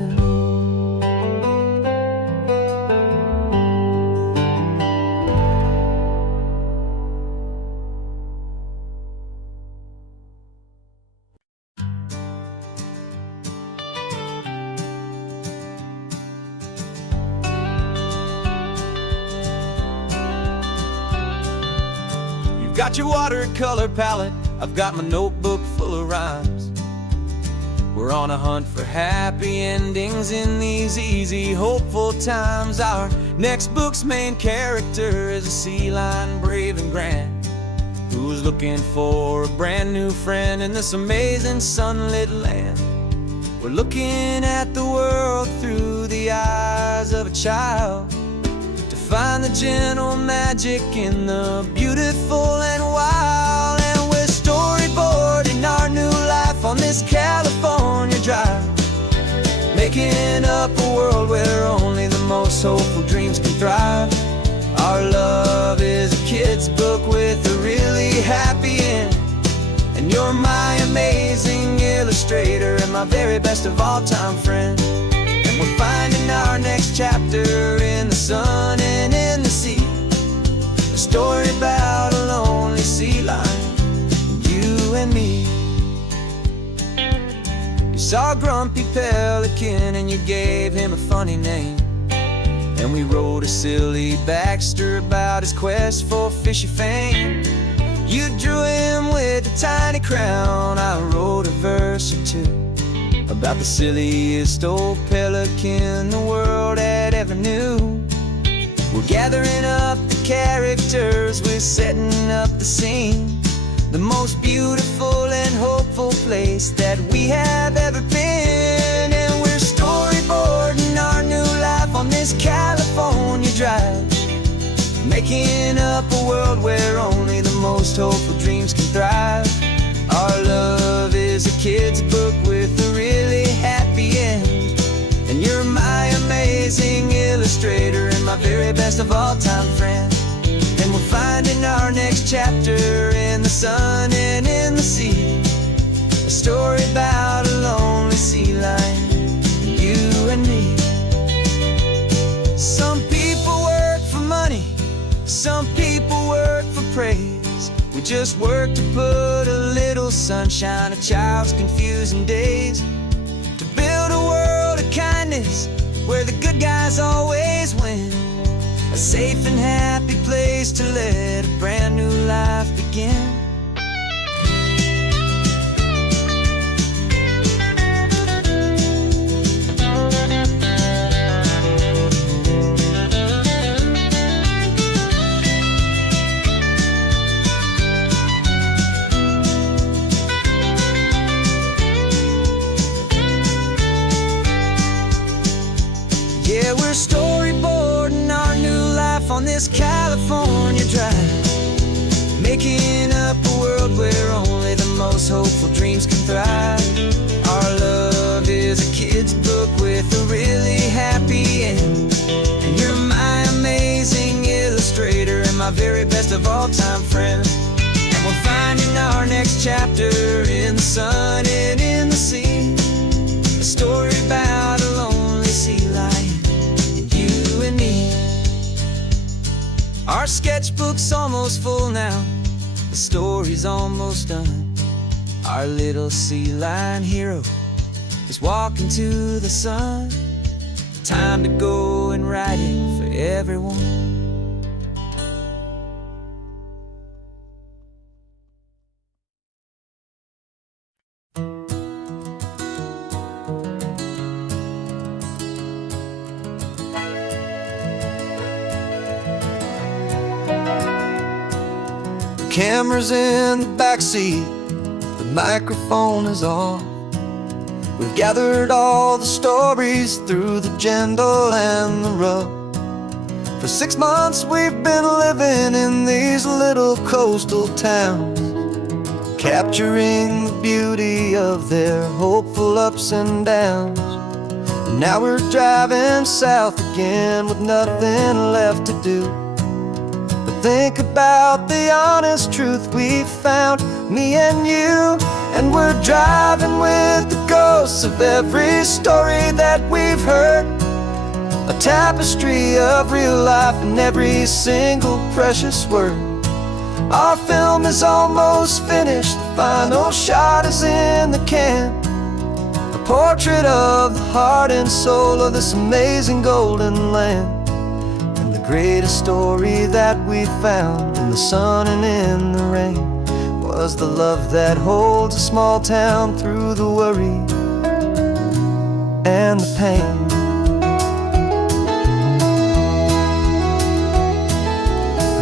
Got your watercolor palette, I've got my notebook full of rhymes. We're on a hunt for happy endings in these easy, hopeful times. Our next book's main character is a sea lion, brave and grand, who's looking for a brand new friend in this amazing sunlit land. We're looking at the world through the eyes of a child, find the gentle magic in the beautiful and wild. And we're storyboarding our new life on this California drive, making up a world where only the most hopeful dreams can thrive. Our love is a kid's book with a really happy end, and you're my amazing illustrator and my very best of all time friend. And we're finding our next chapter in the sun and in the sea, a story about a lonely sea lion, you and me. You saw a grumpy pelican and you gave him a funny name, and we wrote a silly Baxter about his quest for fishy fame. You drew him with a tiny crown, I wrote a verse or two about the silliest old pelican the world had ever knew. We're gathering up the characters, we're setting up the scene, the most beautiful and hopeful place that we have ever been. And we're storyboarding our new life on this California drive, making up a world where only the most hopeful dreams can thrive. Our love is a kid's book with a really happy end, and you're my amazing illustrator and my very best of all time friend. And we're finding our next chapter in the sun and in the sea, a story about a lonely sea lion, you and me. Some people work for money, some people work for praise. We just work to put a little sunshine in a child's confusing days, to build a world of kindness where the good guys always win, a safe and happy place to let a brand new life begin. Yeah, we're storyboarding our new life on this California drive, making up a world where only the most hopeful dreams can thrive. Our love is a kid's book with a really happy end, and you're my very best of all-time friend. And we're finding our next chapter in the sun and in the sea. A story about a lonely sea lion and you and me. Our sketchbook's almost full now, the story's almost done. Our little sea lion hero is walking to the sun. Time to go and write it for everyone. Camera's in the backseat, the microphone is on. We've gathered all the stories through the gentle and the rough. For 6 months we've been living in these little coastal towns, capturing the beauty of their hopeful ups and downs. And now we're driving south again with nothing left to do. Think about the honest truth we found, me and you. And we're driving with the ghosts of every story that we've heard, a tapestry of real life and every single precious word. Our film is almost finished, the final shot is in the can, a portrait of the heart and soul of this amazing golden land. The greatest story that we found in the sun and in the rain was the love that holds a small town through the worry and the pain.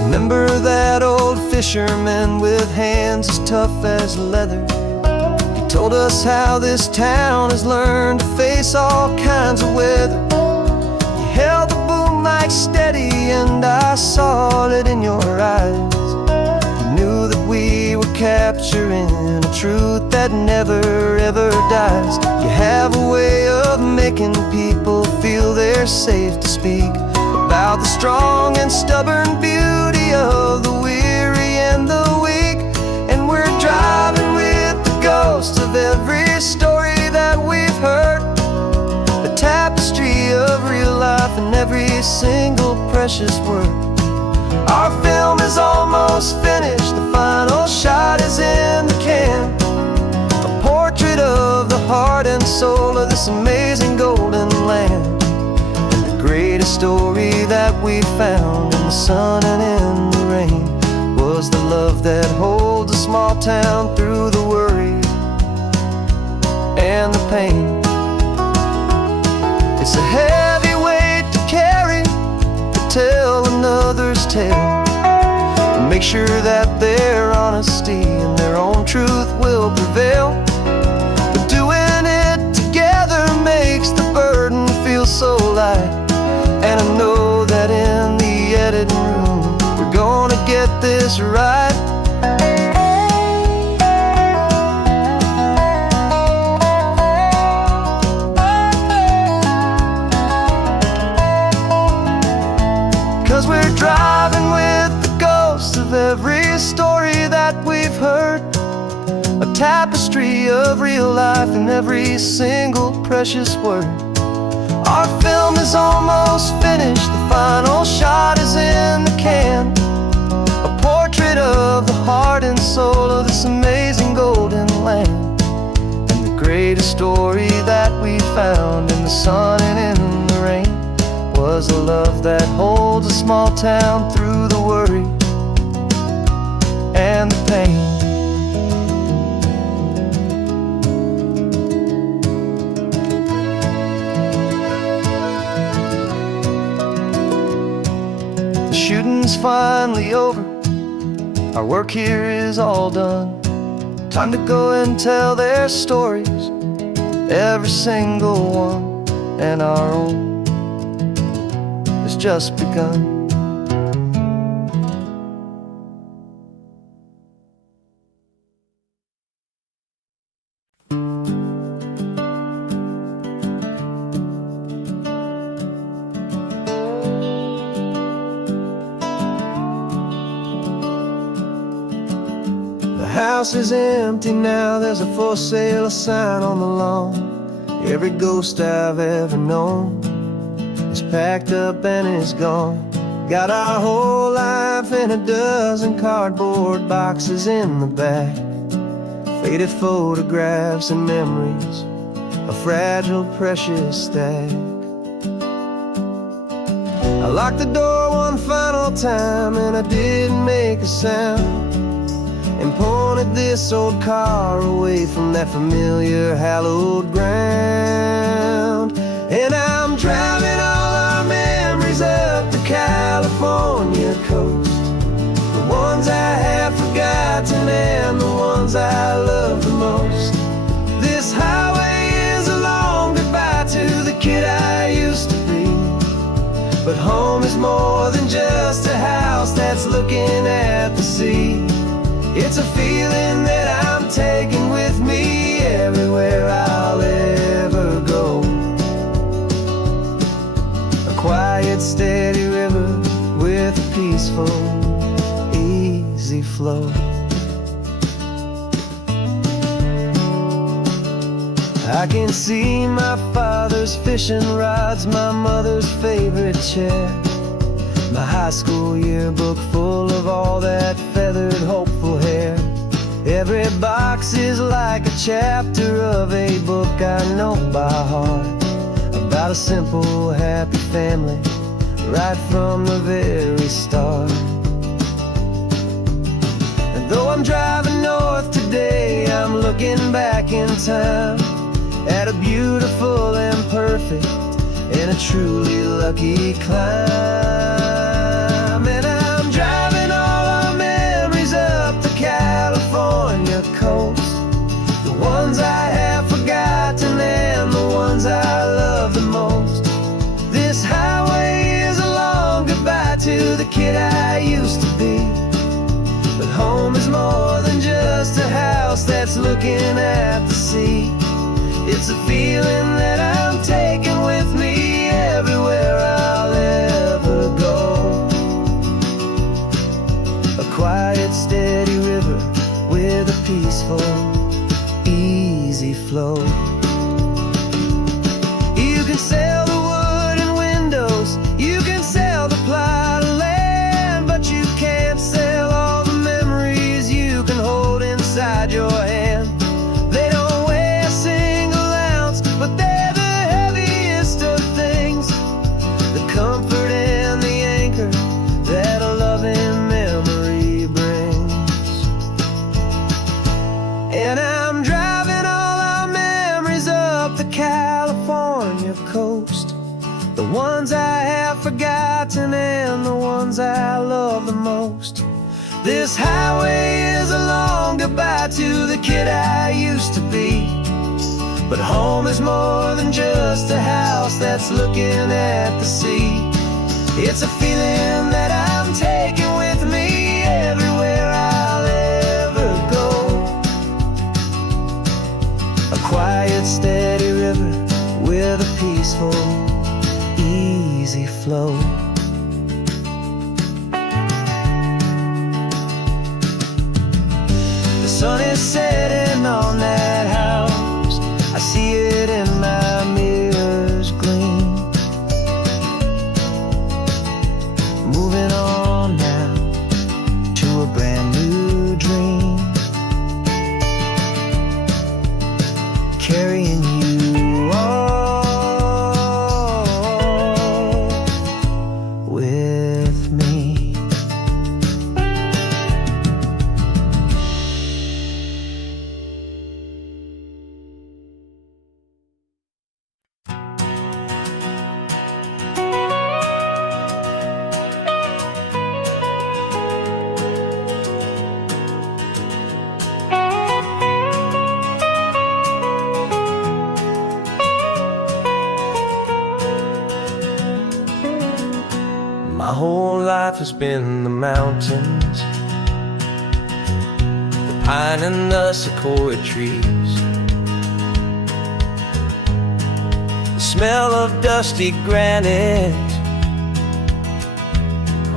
Remember that old fisherman with hands as tough as leather? He told us how this town has learned to face all kinds of weather. He held the boom mic steady and I saw it in your eyes. You knew that we were capturing a truth that never ever dies. You have a way of making people feel they're safe to speak about the strong and stubborn beauty of the weary and the weak. And we're driving with the ghosts of every story that we've heard, a tapestry of real life and every single precious word. Our film is almost finished, the final shot is in the can, a portrait of the heart and soul of this amazing golden land. And the greatest story that we found in the sun and in the rain was the love that holds a small town through the worry and the pain. It's a heavy weight to carry, to tell another's tale, and make sure that their honesty and their own truth will prevail. But doing it together makes the burden feel so light. And I know that in the editing room we're gonna get this right. 'Cause we're driving with the ghosts of every story that we've heard, a tapestry of real life and every single precious word. Our film is almost finished, the final shot is in the can, a portrait of the heart and soul of this amazing golden land. And the greatest story that we found in the sun and in the rain was a love that holds a small town through the worry and the pain. The shooting's finally over, our work here is all done. Time to go and tell their stories, every single one, and our own has just begun. house is empty now, there's a for sale sign on the lawn. Every ghost I've ever known is packed up and is gone. Got our whole life in a dozen cardboard boxes in the back. Faded photographs and memories, a fragile, precious stack. I locked the door one final time and I didn't make a sound, and pointed this old car away from that familiar hallowed ground. And I'm driving all our memories up the California coast, the ones I have forgotten and the ones I love the most. This highway is a long goodbye to the kid I used to be, but home is more than just a house that's looking at the sea. It's a feeling that I'm taking with me everywhere I'll ever go. A quiet, steady river with a peaceful, easy flow. I can see my father's fishing rods, my mother's favorite chair, my high school yearbook full of all that feathered, hopeful hair. Every box is like a chapter of a book I know by heart, about a simple, happy family right from the very start. And though I'm driving north today, I'm looking back in time at a beautiful and perfect and a truly lucky climb. And I'm driving all our memories up the California coast, the ones I have forgotten and the ones I love the most. This highway is a long goodbye to the kid I used to be, but home is more than just a house that's looking at the sea. It's a feeling that I'm taking with me everywhere I'll ever go. A quiet, steady river with a peaceful, easy flow. You can sell the wood and windows, you can sell the plot of land, but you can't sell all the memories you can hold inside your hand. They don't weigh a single ounce, but they're the heaviest of things, the comfort and the anchor that a loving memory brings. And I'm driving all our memories up the California coast, the ones I have forgotten and the ones I love the most. This highway is a long goodbye to the kid I used to be, but home is more than just a house that's looking at the sea. It's a feeling that I'm taking with me everywhere I'll ever go. A quiet, steady river with a peaceful, easy flow. The sun is setting on that house, I see it in my mirror's gleam. Moving on now to a brand new dream, carrying you all with me. My whole life has been the mountains, the pine and the sequoia trees, the smell of dusty granite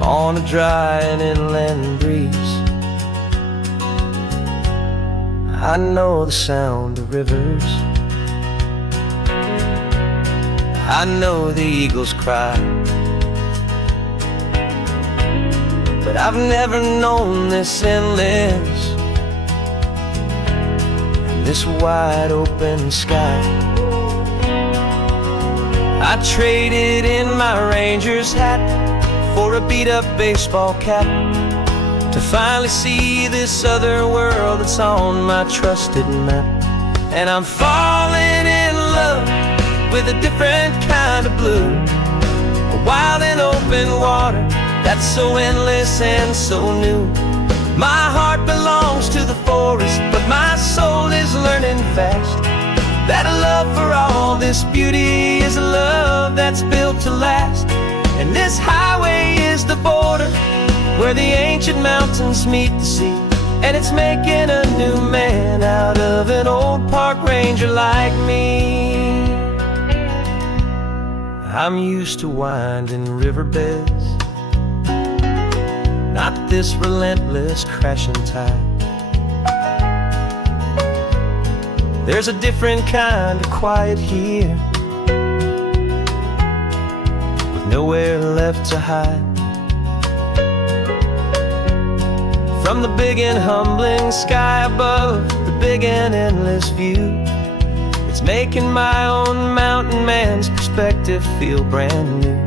on a dry and inland breeze. I know the sound of rivers, I know the eagles cry, but I've never known this endless and this wide open sky. I traded in my Ranger's hat for a beat-up baseball cap to finally see this other world that's on my trusted map. And I'm falling in love with a different kind of blue, a wild and open water that's so endless and so new. My heart belongs to the forest, but my soul is learning fast that a love for all this beauty is a love that's built to last. And this highway is the border where the ancient mountains meet the sea, and it's making a new man out of an old park ranger like me. I'm used to winding riverbeds, not this relentless crashing tide. There's a different kind of quiet here, with nowhere left to hide. From the big and humbling sky above, the big and endless view, it's making my own mountain man's perspective feel brand new.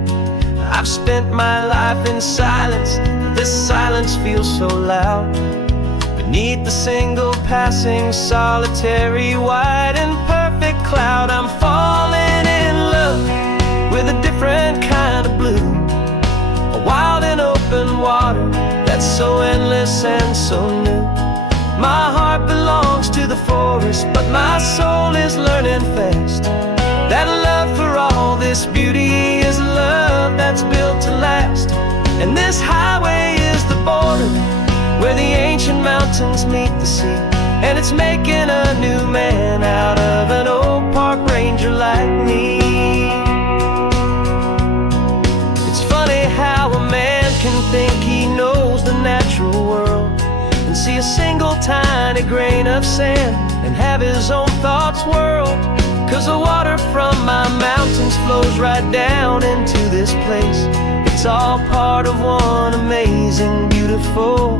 I've spent my life in silence, this silence feels so loud. Beneath the single passing solitary white and perfect cloud, I'm falling in love with a different kind of blue, a wild and open water that's so endless and so new. My heart belongs to the forest, but my soul is learning fast that a love for all this beauty is a love that's built to last. And this highway is the border where the ancient mountains meet the sea, and it's making a new man out of an old park ranger like me. It's funny how a man can think he knows the natural world and see a single tiny grain of sand and have his own thoughts whirl. 'Cause the water from my mountains flows right down into this place. It's all part of one amazing, beautiful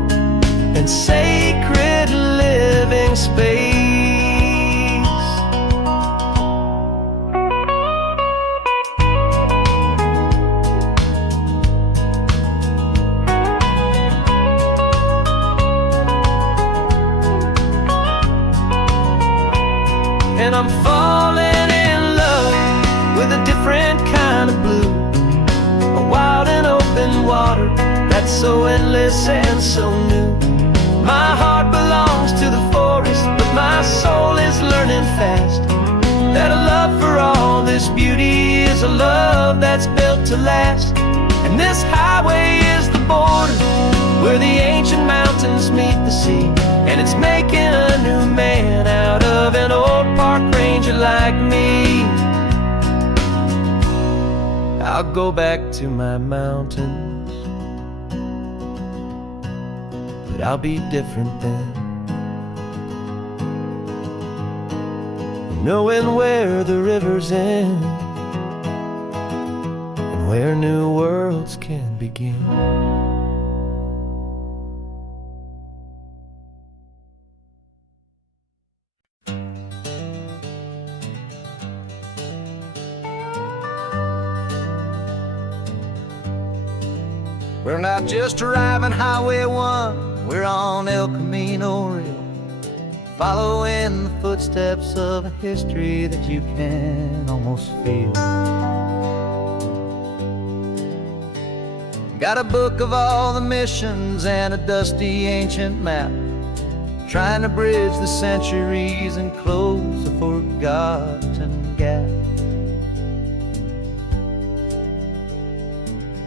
and sacred living space. And I'm falling in love with a different kind of blue, a wild and open water that's so endless and so new. My heart belongs to the forest, but my soul is learning fast that a love for all this beauty is a love that's built to last. And this highway is the border where the ancient mountains meet the sea, and it's making a new man out of an old park ranger like me. I'll go back to my mountains, but I'll be different then, knowing where the rivers end and where new worlds can begin. We're not just driving Highway 1, we're on El Camino Real, following the footsteps of a history that you can almost feel. Got a book of all the missions and a dusty ancient map, trying to bridge the centuries and close a forgotten gap.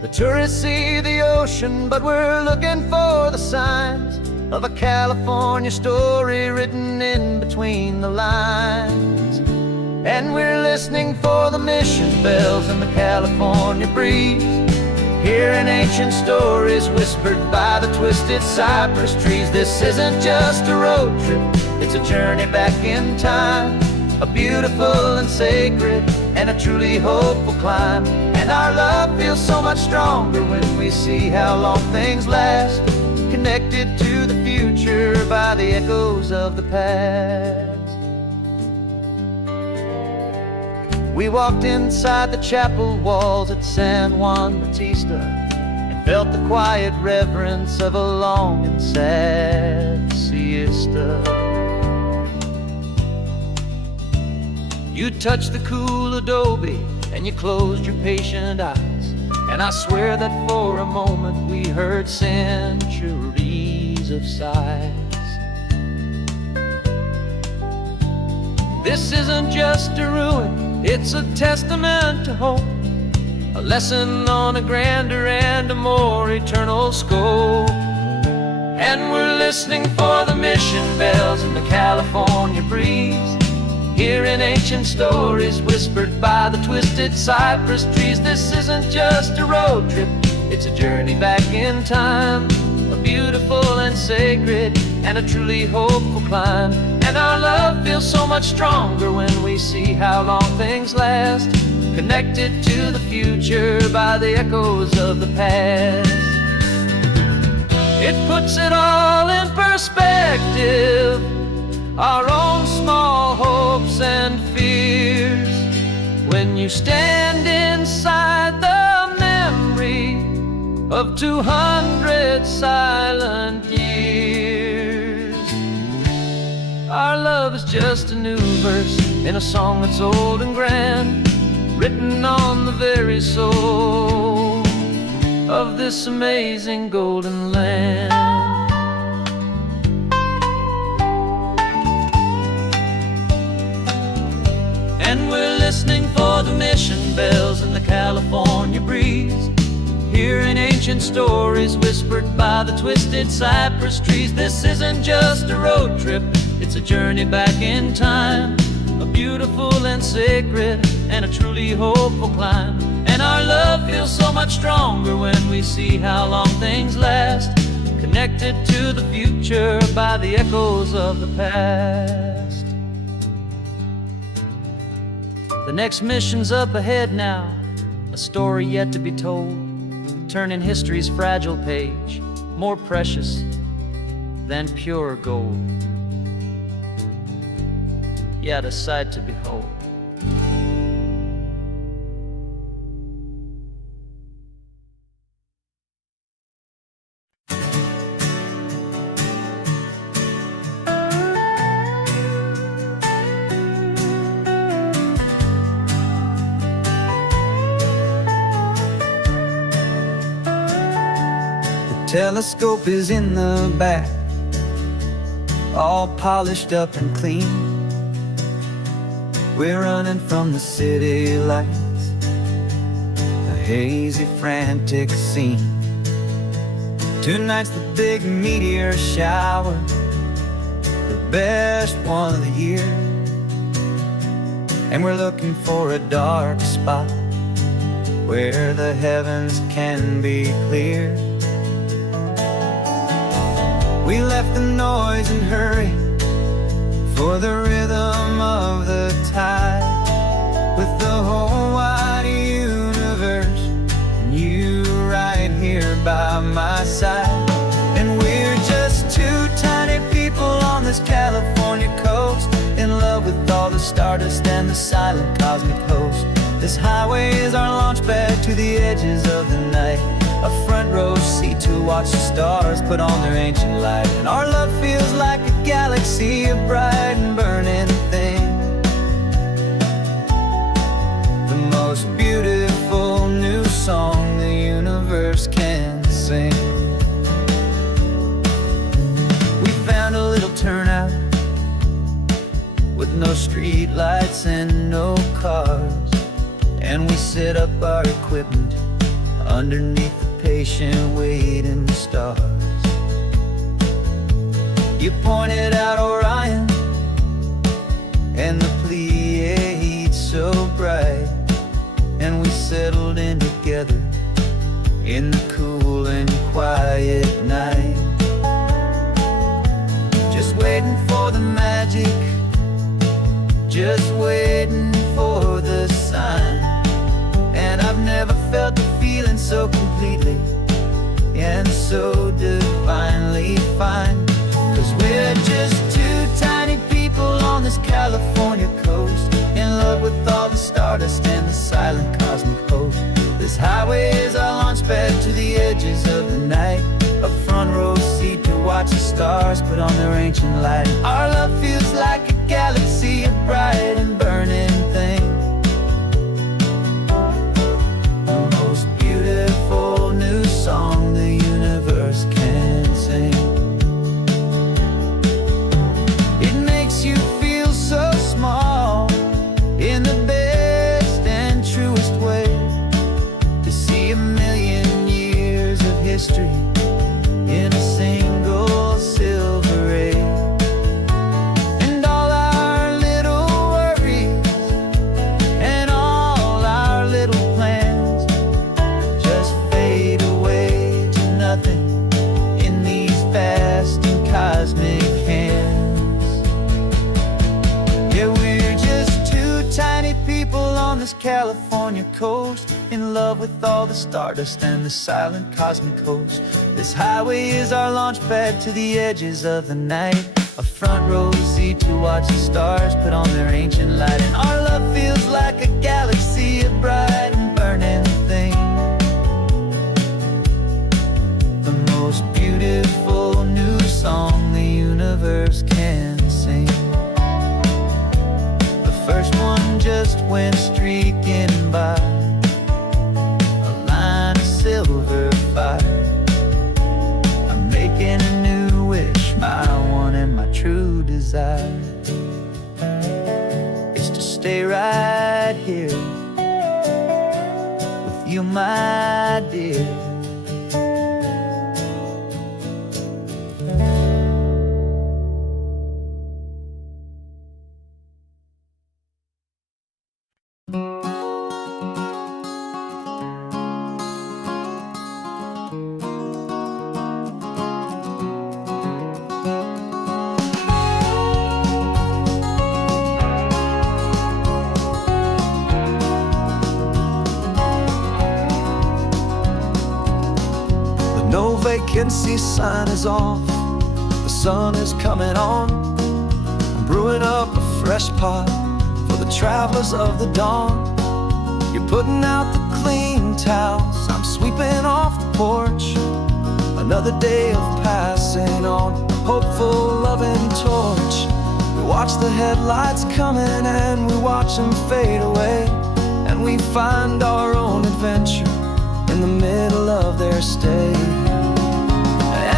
The tourists see the ocean, but we're looking for the signs of a California story written in between the lines. And we're listening for the mission bells in the California breeze, hearing ancient stories whispered by the twisted cypress trees. This isn't just a road trip, It's a journey back in time, a beautiful and sacred, and a truly hopeful climb. And our love feels so much stronger when we see how long things last, connected to the future by the echoes of the past. We walked inside the chapel walls at San Juan Bautista and felt the quiet reverence of a long and sad siesta. You touched the cool adobe and you closed your patient eyes, and I swear that for a moment we heard centuries of sighs. This isn't just a ruin, it's a testament to hope, a lesson on a grander and a more eternal scope. And we're listening for the mission bells in the California breeze, hearing ancient stories whispered by the twisted cypress trees. This isn't just a road trip, it's a journey back in time, a beautiful and sacred, and a truly hopeful climb. And our love feels so much stronger when we see how long things last, connected to the future by the echoes of the past. It puts it all in perspective, our own small hopes and fears, when you stand inside the memory of 200 silent years. Our love is just a new verse in a song that's old and grand, written on the very soul of this amazing golden land. And we're listening for the mission bells in the California breeze, hearing ancient stories whispered by the twisted cypress trees. This isn't just a road trip, it's a journey back in time, a beautiful and sacred, and a truly hopeful climb. And our love feels so much stronger when we see how long things last, connected to the future by the echoes of the past. The next mission's up ahead now, a story yet to be told, turning history's fragile page more precious than pure gold. Yet a sight to behold. Telescope is in the back, all polished up and clean. We're running from the city lights, a hazy, frantic scene. Tonight's the big meteor shower, the best one of the year. And we're looking for a dark spot where the heavens can be clear. We left the noise and hurry for the rhythm of the tide, with the whole wide universe and you right here by my side. And we're just two tiny people on this California coast, in love with all the stardust and the silent cosmic host. This highway is our launch pad to the edges of the night, a front row seat to watch the stars put on their ancient light. And our love feels like a galaxy, a bright and burning thing, the most beautiful new song the universe can sing. We found a little turnout with no street lights and no cars, and we set up our equipment underneath the patient waiting stars. You pointed out Orion and the Pleiades so bright, and we settled in together in the cool and quiet night, just waiting for the magic launch pad to the edges of the night, a front row seat to watch the stars put on their ancient light. Our love feels like a galaxy, a bright and burning thing, the most beautiful new song the universe can sing. It makes you feel so small in the best and truest way, to see 1,000,000 years of history in a single silver ray. And all our little worries and all our little plans just fade away to nothing in these vast and cosmic hands. Yeah, we're just two tiny people on this California coast, in love with all the stardust and the silent cosmic host. This highway is our launch pad to the edges of the night, a front row seat to watch the stars put on their ancient light. And our love feels like a galaxy, a bright and burning thing, the most beautiful new song the universe can sing. The first one just went streaking by, a line of silver fire. I'm making a new wish, my one and my true desire is to stay right here with you, my dear. No vacancy sign is off, the sun is coming on. I'm brewing up a fresh pot for the travelers of the dawn. You're putting out the clean towels, I'm sweeping off the porch. Another day of passing on, hopeful loving torch. We watch the headlights coming and we watch them fade away, and we find our own adventure in the middle of their stay.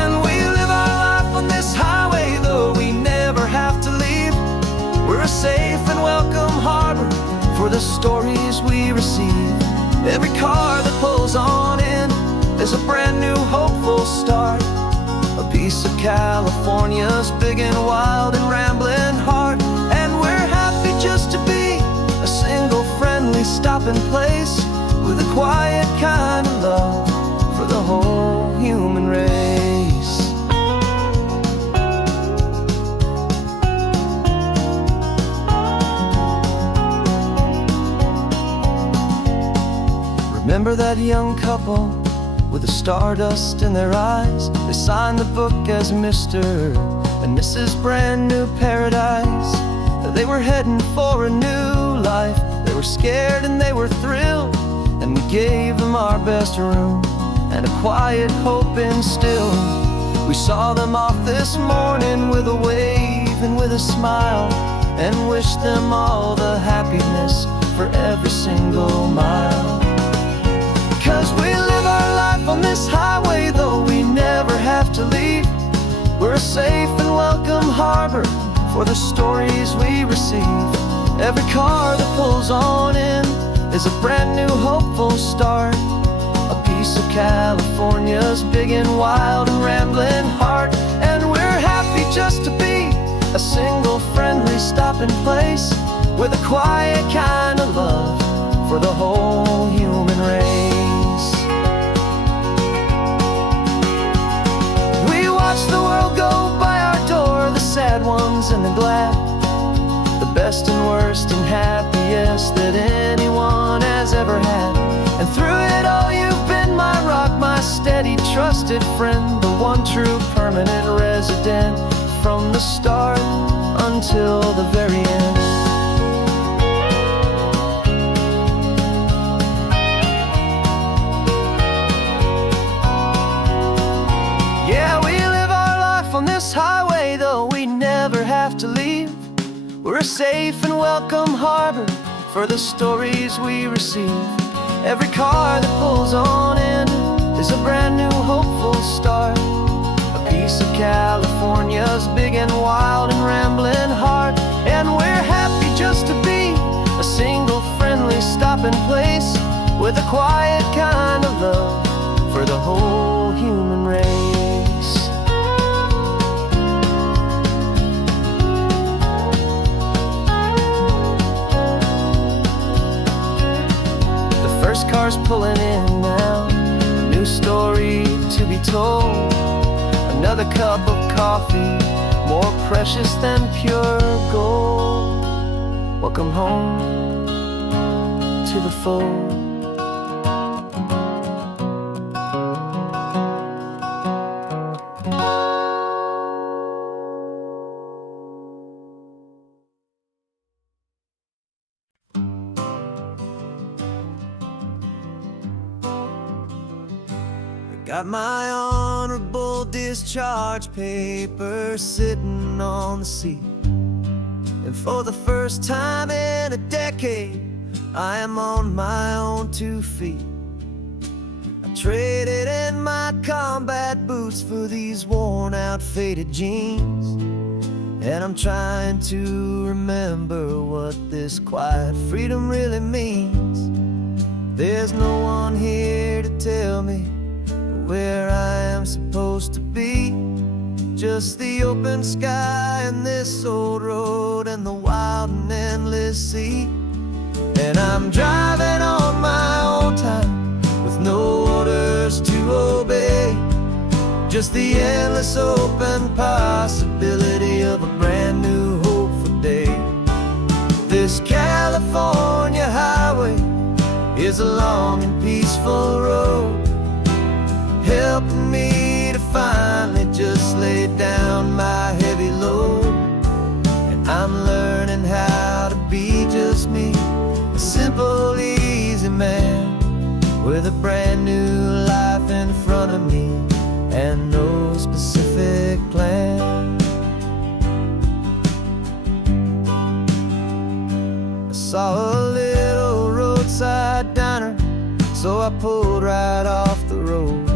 And we live our life on this highway, though we never have to leave. We're a safe and welcome harbor for the stories we receive. Every car that pulls on in is a brand new hopeful start, a piece of California's big and wild and rambling heart. And we're happy just to be a single friendly stopping place, with a quiet kind of love for the whole human race. Remember that young couple with the stardust in their eyes? They signed the book as Mr. and Mrs. Brand New Paradise. They were heading for a new life. They were scared and they were thrilled, and we gave them our best room and a quiet hope instilled. We saw them off this morning with a wave and with a smile, and wished them all the happiness for every single mile. 'Cause we live our life on this highway, though we never have to leave. We're a safe and welcome harbor for the stories we receive. Every car that pulls on in is a brand new hopeful start, a piece of California's big and wild and rambling heart. And we're happy just to be a single friendly stopping place, with a quiet kind of love for the whole human race. We watch the world go by our door, the sad ones and the glad, the best and worst and happiest that anyone has ever had. And through it all you've been my rock, my steady trusted friend, the one true permanent resident, from the start until the very end. this highway, though we never have to leave. We're a safe and welcome harbor for the stories we receive. Every car that pulls on in is a brand new hopeful start, a piece of California's big and wild and rambling heart. And we're happy just to be a single friendly stopping place, with a quiet kind of love for the whole human race. The first car's pulling in now, a new story to be told. Another cup of coffee, more precious than pure gold. Welcome home to the fold. Got my honorable discharge paper sitting on the seat, and for the first time in a decade, I am on my own 2 feet. I traded in my combat boots for these worn out faded jeans, and I'm trying to remember what this quiet freedom really means. There's no one here to tell me where I am supposed to be, just the open sky and this old road and the wild and endless sea. And I'm driving on my own time with no orders to obey, just the endless open possibility of a brand new hopeful day. This California highway is a long and peaceful road, helping me to finally just lay down my heavy load. And I'm learning how to be just me, a simple, easy man with a brand new life in front of me and no specific plan. I saw a little roadside diner, so I pulled right off the road.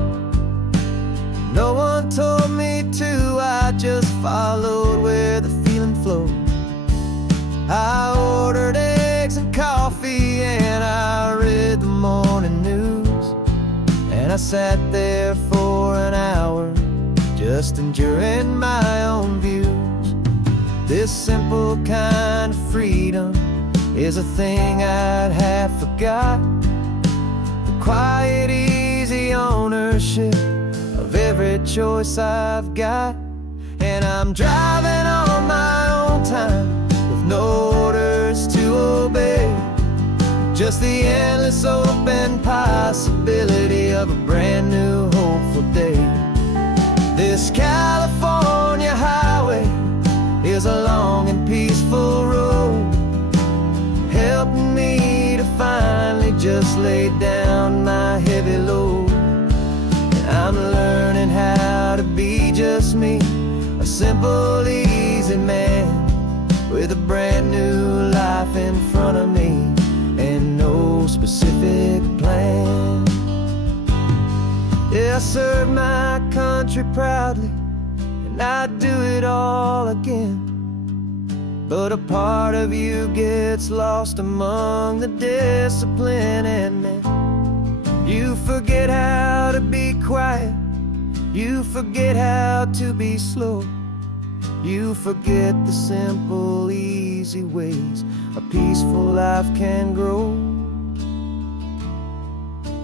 No one told me to, I just followed where the feeling flowed. I ordered eggs and coffee and I read the morning news, and I sat there for an hour just enduring my own views. This simple kind of freedom is a thing I'd have forgot, the quiet, easy ownership of every choice I've got. And I'm driving on my own time with no orders to obey, just the endless open possibility of a brand new hopeful day. This California highway is a long and peaceful road, helping me to finally just lay down my heavy load. I'm learning how to be just me, a simple, easy man with a brand new life in front of me and no specific plan. Yeah, I served my country proudly and I'd do it all again, but a part of you gets lost among the discipline, and then you forget how to be quiet, you forget how to be slow, you forget the simple, easy ways a peaceful life can grow.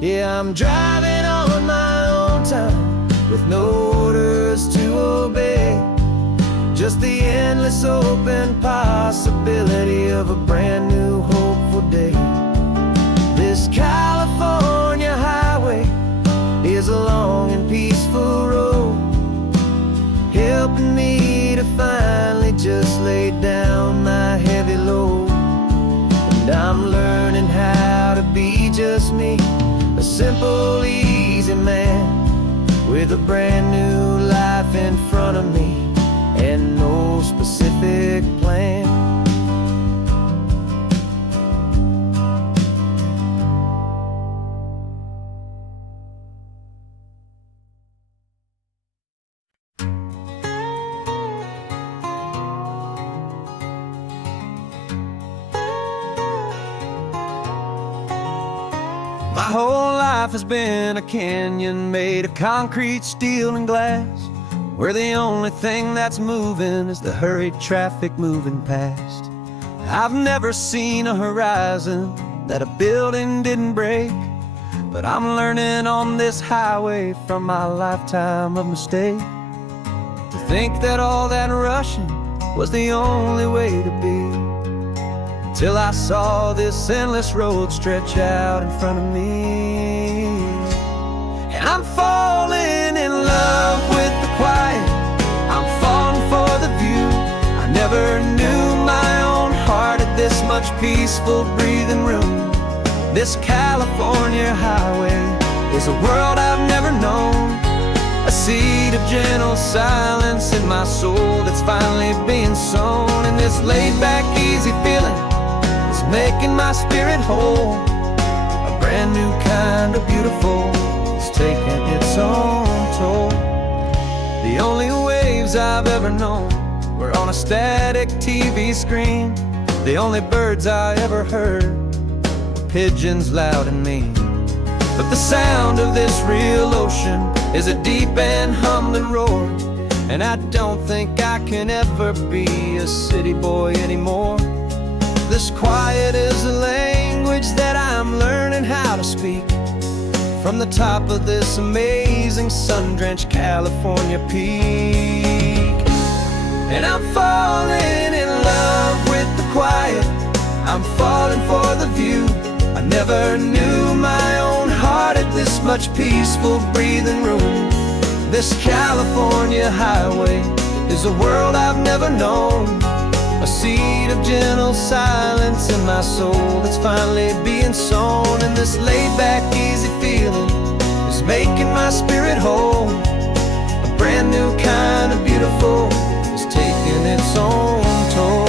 Yeah, I'm driving on my own time with no orders to obey, just the endless open possibility of a brand new hopeful day. This California highway is a long and peaceful road, helping me to finally just lay down my heavy load. And I'm learning how to be just me, a simple, easy man with a brand new life in front of me big plan. My whole life has been a canyon made of concrete, steel, and glass, where the only thing that's moving is the hurried traffic moving past. I've never seen a horizon that a building didn't break, but I'm learning on this highway from my lifetime of mistake, to think that all that rushing was the only way to be. Till I saw this endless road stretch out in front of me. And I'm falling in love with the quiet, I'm falling for the view. I never knew my own heart had this much peaceful breathing room. This California highway is a world I've never known, a seed of gentle silence in my soul that's finally being sown. And this laid-back, easy feeling making my spirit whole. A brand new kind of beautiful is taking its own toll. The only waves I've ever known were on a static TV screen. The only birds I ever heard were pigeons loud and mean. But the sound of this real ocean is a deep and humbling roar, and I don't think I can ever be a city boy anymore. This quiet is a language that I'm learning how to speak from the top of this amazing sun-drenched California peak. And I'm falling in love with the quiet, I'm falling for the view. I never knew my own heart had this much peaceful breathing room. This California highway is a world I've never known, a seed of gentle silence in my soul that's finally being sown. And this laid-back, easy feeling is making my spirit whole. A brand new kind of beautiful is taking its own toll.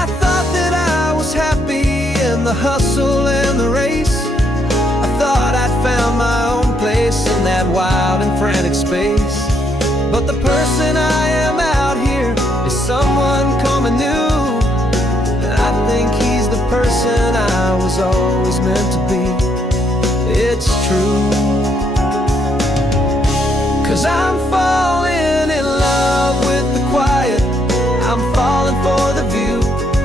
I thought that I was happy in the hustle and the race. I thought I'd found my own place in that wild and frantic space. But the person I am out here is someone coming new, and I think he's the person I was always meant to be. It's true, 'cause I'm falling in love with the quiet, I'm falling for the view.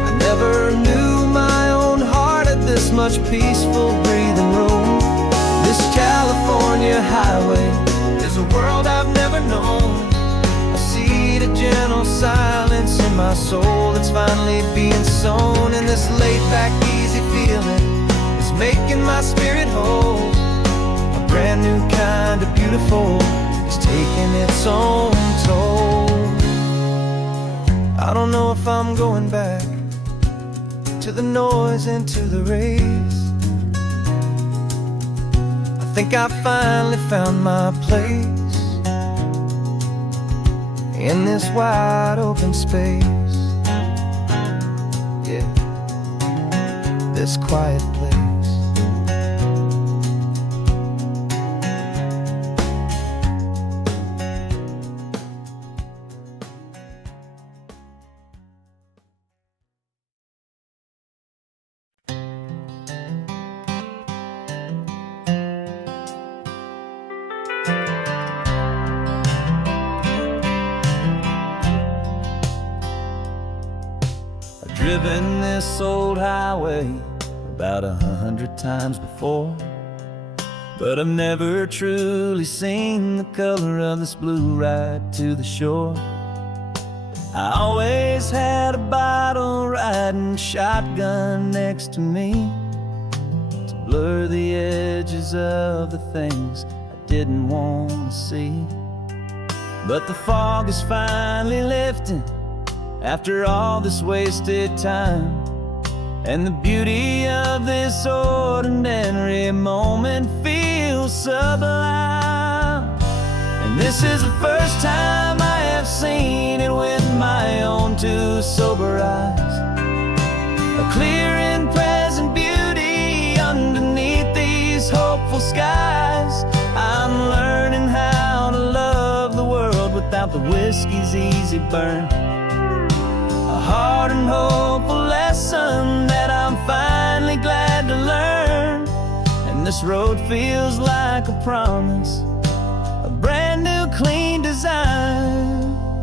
I never knew my own heart had this much peaceful breathing room. This California highway is a world I've never known, a seed of gentle silence in my soul that's finally being sown. And this laid-back, easy feeling is making my spirit whole. A brand new kind of beautiful is taking its own toll. I don't know if I'm going back to the noise and to the race. I think I finally found my place in this wide open space, yeah, this quiet place. Driven this old highway about 100 times before, but I've never truly seen the color of this blue ride to the shore. I always had a bottle riding shotgun next to me to blur the edges of the things I didn't want to see. But the fog is finally lifting after all this wasted time, and the beauty of this ordinary moment feels sublime. And this is the first time I have seen it with my own the whiskey's easy burn. A hard and hopeful lesson that I'm finally glad to learn. And this road feels like a promise, a brand new clean design.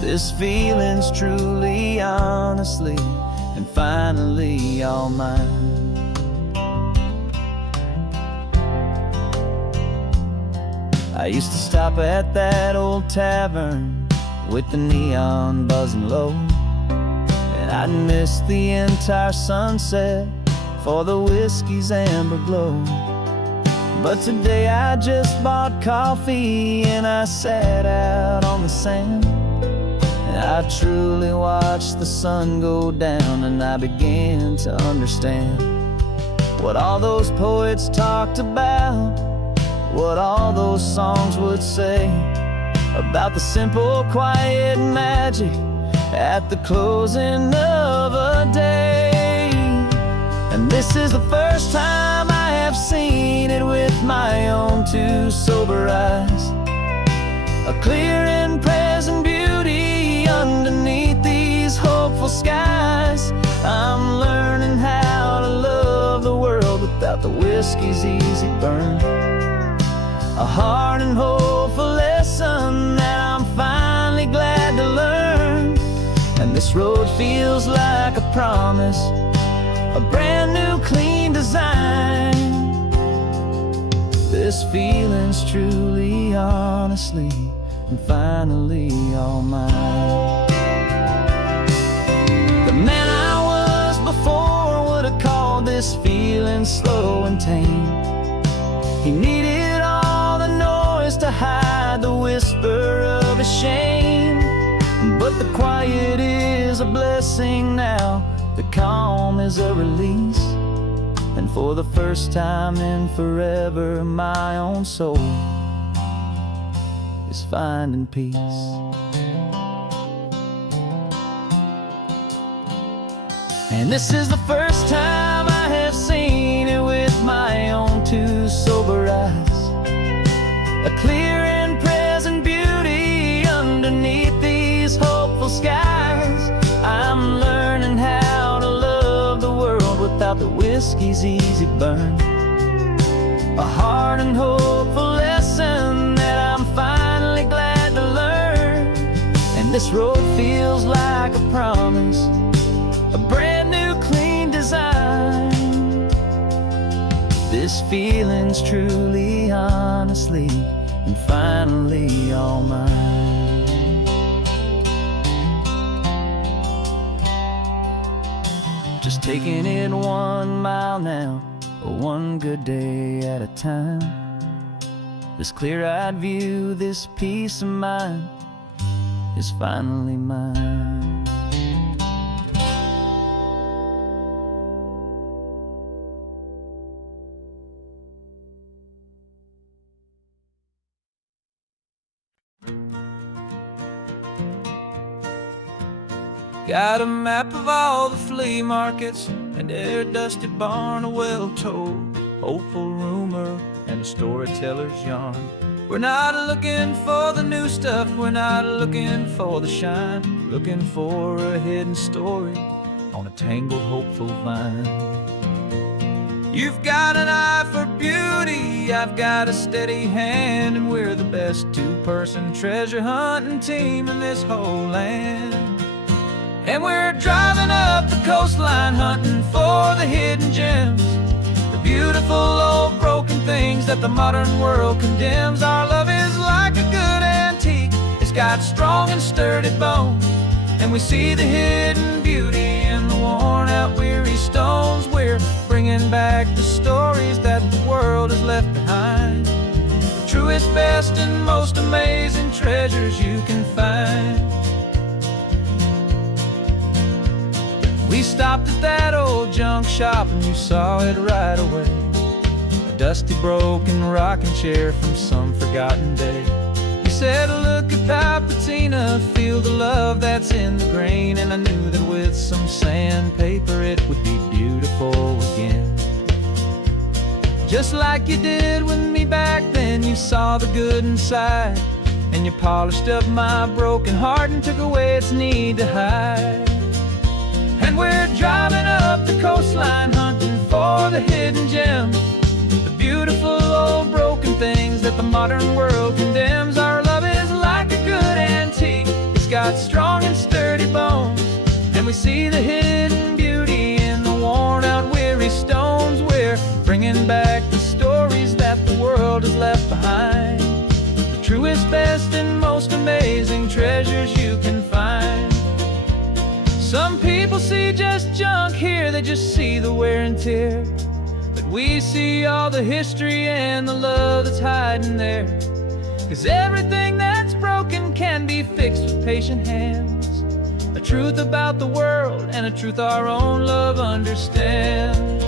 This feeling's truly, honestly, and finally all mine. I used to stop at that old tavern with the neon buzzing low, and I'd miss the entire sunset for the whiskey's amber glow. But today I just bought coffee and I sat out on the sand, and I truly watched the sun go down, and I began to understand what all those poets talked about, what all those songs would say about the simple, quiet magic at the closing of a day. And this is the first time I have seen it with my own two sober eyes, a clear and present beauty underneath these hopeful skies. I'm learning how to love the world without the whiskey's easy burn. A hard and hopeful lesson that I'm finally glad to learn. And this road feels like a promise, a brand new clean design. This feeling's truly, honestly, and finally all mine. The man I was before would have called this feeling slow and tame. He needed all the noise to hide the whisper of his shame. But the quiet is a blessing now, the calm is a release. And for the first time in forever, my own soul is finding peace. And this is the first time I have seen it with my own two sober eyes, a clear and present beauty underneath these hopeful skies. I'm learning how to love the world without the whiskey's easy burn. A hard and hopeful lesson that I'm finally glad to learn. And this road feels like a promise, a brand new clean design. This feeling's truly, honestly, and finally all mine. Just taking it 1 mile now, one good day at a time. This clear-eyed view, this peace of mind is finally mine. Got a map of all the flea markets and their dusty barn, a well-told hopeful rumor and a storyteller's yarn. We're not looking for the new stuff, we're not looking for the shine, looking for a hidden story on a tangled hopeful vine. You've got an eye for beauty, I've got a steady hand, and we're the best two-person treasure hunting team in this whole land. And we're driving up the coastline hunting for the hidden gems, the beautiful old broken things that the modern world condemns. Our love is like a good antique, it's got strong and sturdy bones, and we see the hidden beauty in the worn out weary stones. We're bringing back the stories that the world has left behind, the truest, best, and most amazing treasures you can find. We stopped at that old junk shop and you saw it right away, a dusty broken rocking chair from some forgotten day. You said, look at that patina, feel the love that's in the grain, and I knew that with some sandpaper it would be beautiful again. Just like you did with me back then, you saw the good inside, and you polished up my broken heart and took away its need to hide. And we're driving up the coastline hunting for the hidden gems, the beautiful old broken things that the modern world condemns. Our love is like a good antique, it's got strong and sturdy bones, and we see the hidden beauty in the worn out weary stones. We're bringing back the stories that the world has left behind, the truest, best, and most amazing treasures you can find. Some people see just junk here, they just see the wear and tear, but we see all the history and the love that's hiding there. 'Cause everything that's broken can be fixed with patient hands, a truth about the world and a truth our own love understands.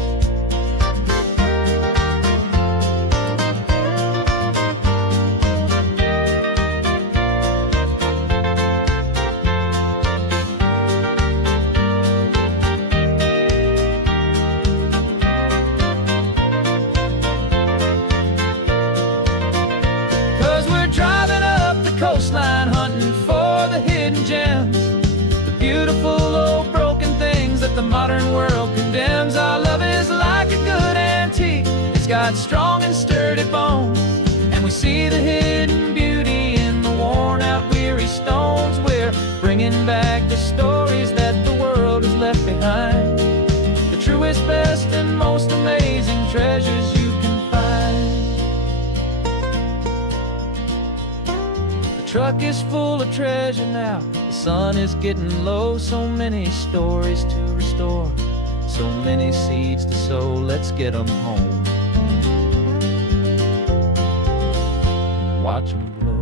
'Cause we're driving up the coastline hunting for the hidden gems, the beautiful old broken things that the modern world condemns. Our love is like a good antique, it's got strong and sturdy bones, and we see the hidden beauty in the worn out weary stones. We're bringing back the stories that the world has left behind, the truest, best, and most amazing treasures you can find. The truck is full of treasure now, the sun is getting low. So many stories to restore, so many seeds to sow. Let's get them home, watch them blow.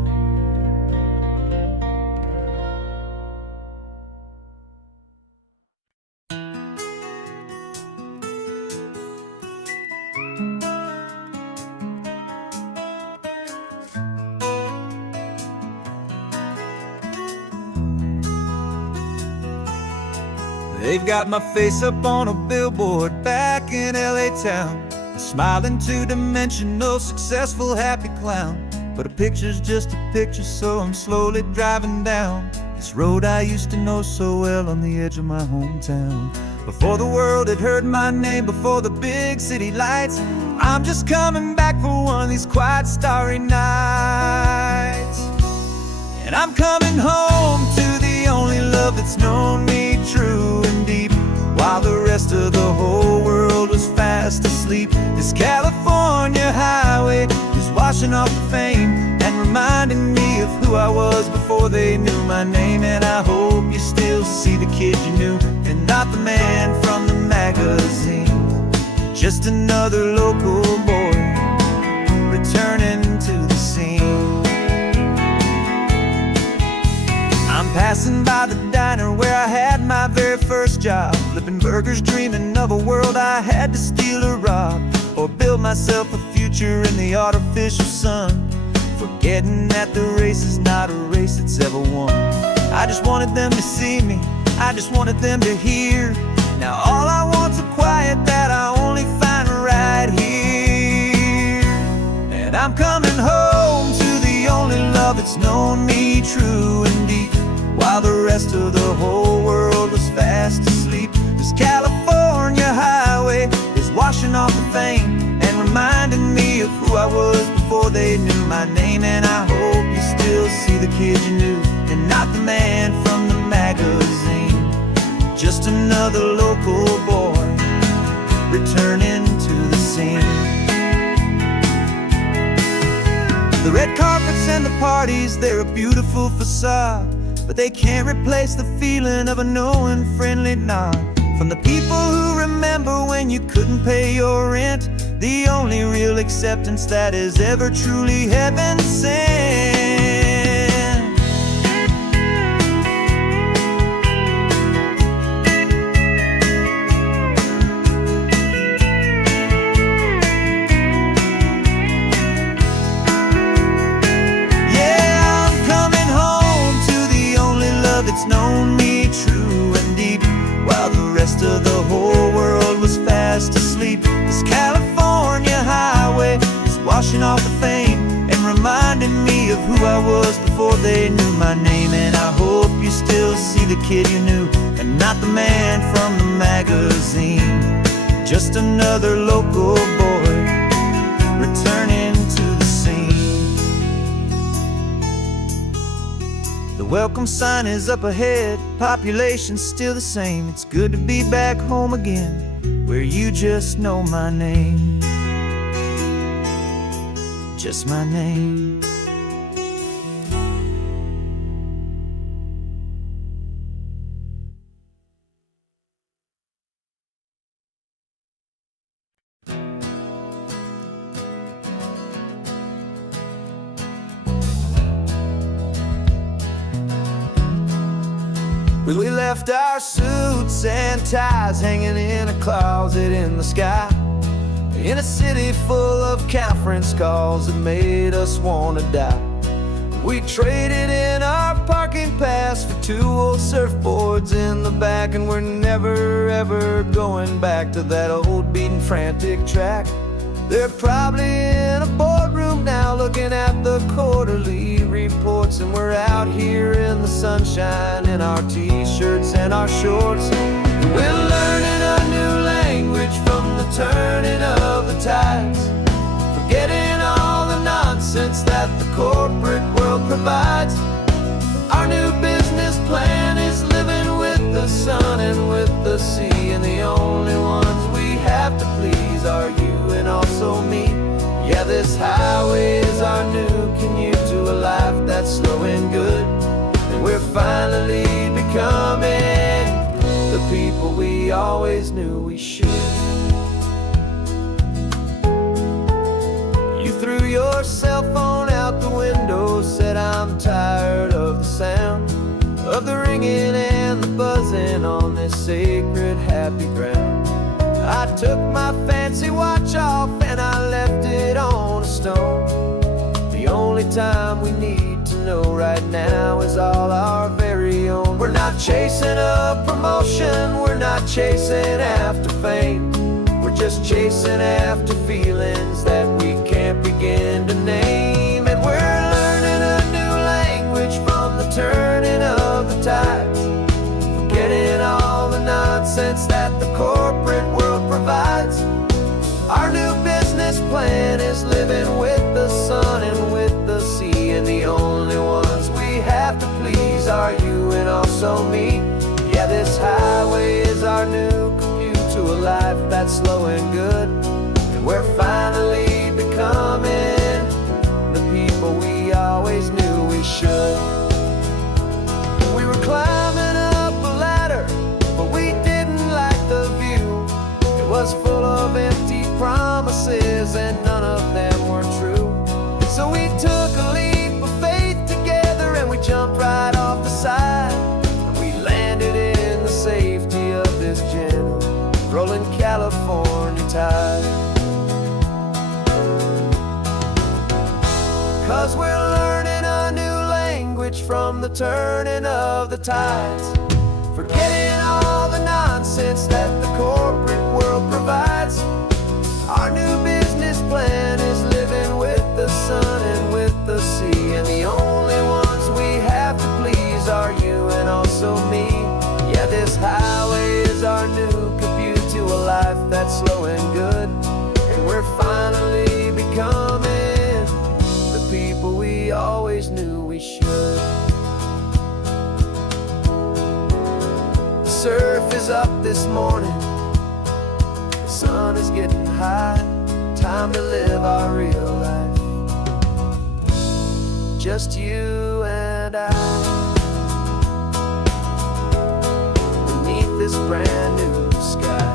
They've got my face up on a billboard back in LA town, a smiling two-dimensional, successful, happy clown. But a picture's just a picture, so I'm slowly driving down this road I used to know so well on the edge of my hometown. Before the world had heard my name, before the big city lights, I'm just coming back for one of these quiet, starry nights. And I'm coming home to the only love that's known me true and deep, while the rest of the whole world was fast asleep. This California highway is washing off the fame and reminding me of who I was before they knew my name. And I hope you still see the kid you knew, and not the man from the magazine, just another local boy returning to the scene. I'm passing by the diner where I had my very first job, flipping burgers, dreaming of a world I had to steal or rob, or build myself a future in the artificial sun, forgetting that the race is not a race that's ever won. I just wanted them to see me, I just wanted them to hear. Now all I want's a quiet that I only find right here. And I'm coming home to the only love that's known me true and deep, while the rest of the whole world was fast asleep. This California highway is washing off the fame and reminding me of who I was before they knew my name. And I hope you still see the kid you knew, and not the man from the magazine, just another local boy returning to the scene. The red carpets and the parties, they're a beautiful facade, but they can't replace the feeling of a knowing, friendly nod from the people who remember when you couldn't pay your rent, the only real acceptance that is ever truly heaven sent. Yeah, I'm coming home to the only love that's known me true and deep, while the rest of the whole world was fast asleep. This California highway is washing off the fame and reminding me of who I was before they knew my name. And I hope you still see the kid you knew, and not the man from the magazine. Just another local boy returning to the scene. The welcome sign is up ahead, population's still the same. It's good to be back home again, where you just know my name. Just my name. We left our suits and ties hanging in a closet in the sky, in a city full of conference calls that made us want to die. We traded in our parking pass for 2 old surfboards in the back, and we're never ever going back to that old beaten frantic track. They're probably in a boardroom now looking at the quarterly reports, and we're out here in the sunshine in our t-shirts and our shorts. We're learning a new language from the turning of the tides, forgetting all the nonsense that the corporate world provides. Our new business plan is living with the sun and with the sea, and the only ones we have to please are you and also me. Yeah, this highway is our new commute to a life that's slow and good, and we're finally becoming the people we always knew we should. You threw your cell phone out the window, said I'm tired of the sound of the ringing and the buzzing on this sacred happy ground. I took my fancy watch off and I left it on a stone. The only time we need to know right now is all our very own. We're not chasing a promotion, we're not chasing after fame. We're just chasing after feelings that we can't begin to name. And we're learning a new language from the turning of the tides, forgetting all the nonsense that the corporate world provides. Our new business plan is living with the sun and with the sea, and the only ones we have to please are you and also me. Yeah, this highway is our new commute to a life that's slow and good, and we're finally becoming the people we always knew we should. We were climbing up a ladder, but we didn't like the view. It was full of empty promises and none of them were true. So we took a leap of faith together and we jumped right off the side, and we landed in the safety of this gentle rolling California tide. 'Cause we're learning a new language from the turning of the tides, forgetting all the nonsense that the corporate world provides. Our new business plan is living with the sun and with the sea, and the only ones we have to please are you and also me. Yeah, this highway is our new commute to a life that's slow and good, and we're finally becoming the people we always knew we should. The surf is up this morning, the sun is getting high, time to live our real life, just you and I, beneath this brand new sky.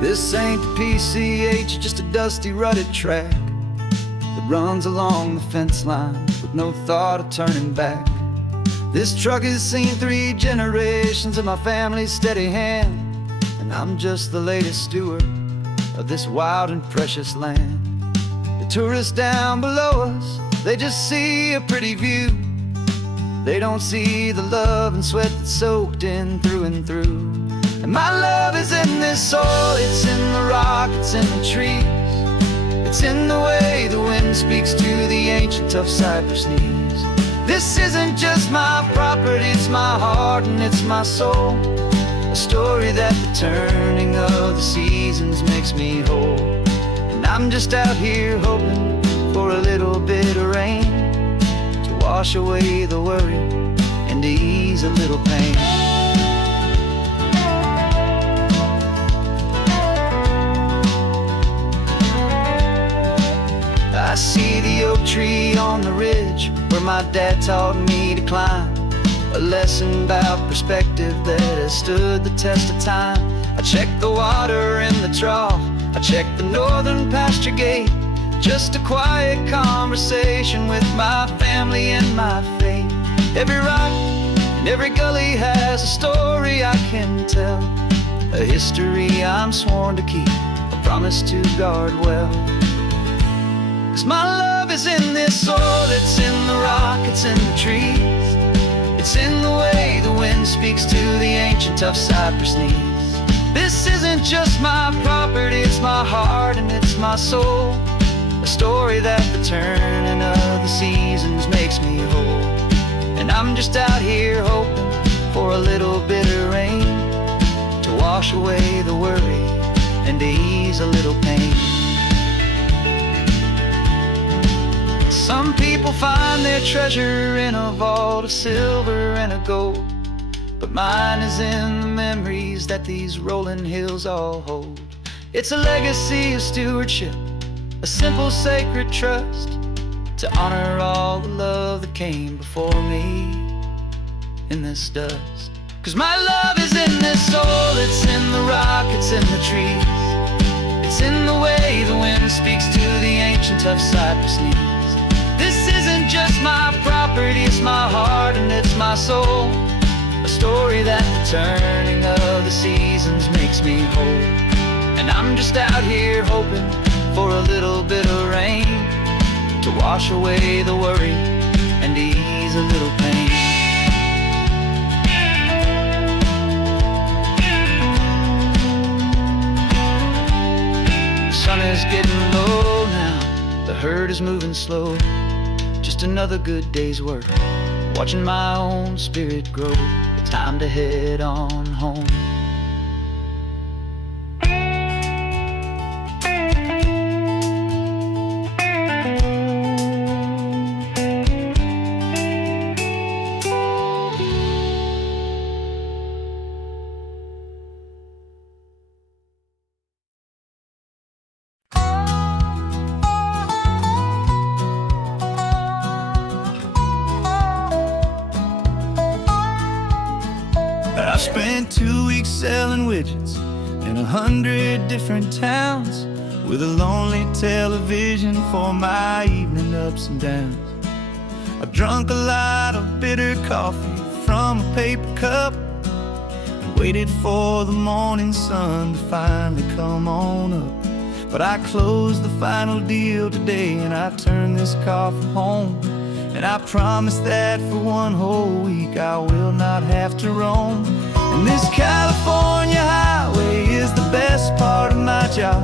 This ain't the PCH, just a dusty rutted track that runs along the fence line with no thought of turning back. This truck has seen 3 generations of my family's steady hand, and and I'm just the latest steward of this wild and precious land. The tourists down below us, they just see a pretty view. They don't see the love and sweat that's soaked in through and through. And my love is in this soil, it's in the rock, it's in the trees. It's in the way the wind speaks to the ancient tough cypress knees. This isn't just my property, it's my heart and it's my soul. A story that the turning of the seasons makes me whole. And I'm just out here hoping for a little bit of rain to wash away the worry and to ease a little pain. I see the oak tree on the ridge where my dad taught me to climb. A lesson about perspective that has stood the test of time. I check the water in the trough, I check the northern pasture gate. Just a quiet conversation with my family and my faith. Every rock and every gully has a story I can tell. A history I'm sworn to keep, a promise to guard well. 'Cause my love is in this soil, it's in the rock, it's in the trees. It's in the way the wind speaks to the ancient tough cypress knees. This isn't just my property, it's my heart and it's my soul. A story that the turning of the seasons makes me whole. And I'm just out here hoping for a little bit of rain to wash away the worry and to ease a little pain. Some people find their treasure in a vault of silver and a gold, but mine is in the memories that these rolling hills all hold. It's a legacy of stewardship, a simple sacred trust, to honor all the love that came before me in this dust. 'Cause my love is in this soil, it's in the rock, it's in the trees. It's in the way the wind speaks to the ancient tough cypress knees. This isn't just my property, it's my heart and it's my soul. A story that the turning of the seasons makes me whole. And I'm just out here hoping for a little bit of rain to wash away the worry and to ease a little pain. The sun is getting low now, the herd is moving slow. Just another good day's work, watching my own spirit grow. It's time to head on home. I spent 2 weeks selling widgets in 100 different towns, with a lonely television for my evening ups and downs. I drank a lot of bitter coffee from a paper cup and waited for the morning sun to finally come on up. But I closed the final deal today and I turned this car from home. And I promise that for one whole week I will not have to roam. And this California highway is the best part of my job.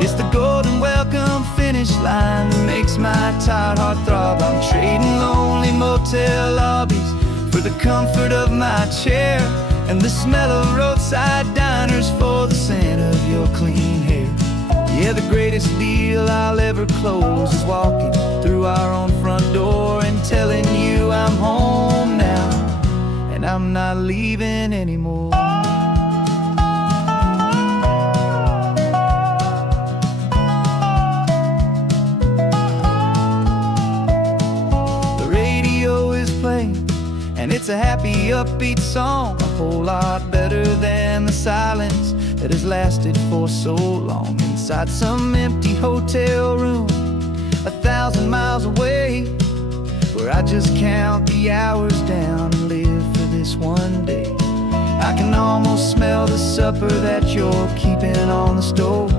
It's the golden welcome finish line that makes my tired heart throb. I'm trading lonely motel lobbies for the comfort of my chair, and the smell of roadside diners for the scent of your clean hair. Yeah, the greatest deal I'll ever close is walking through our own front door and telling you I'm home now, and I'm not leaving anymore. The radio is playing, and it's a happy, upbeat song, a whole lot better than the silence that has lasted for so long. Inside some empty hotel room 1,000 miles away, where I just count the hours down and live for this one day. I can almost smell the supper that you're keeping on the stove.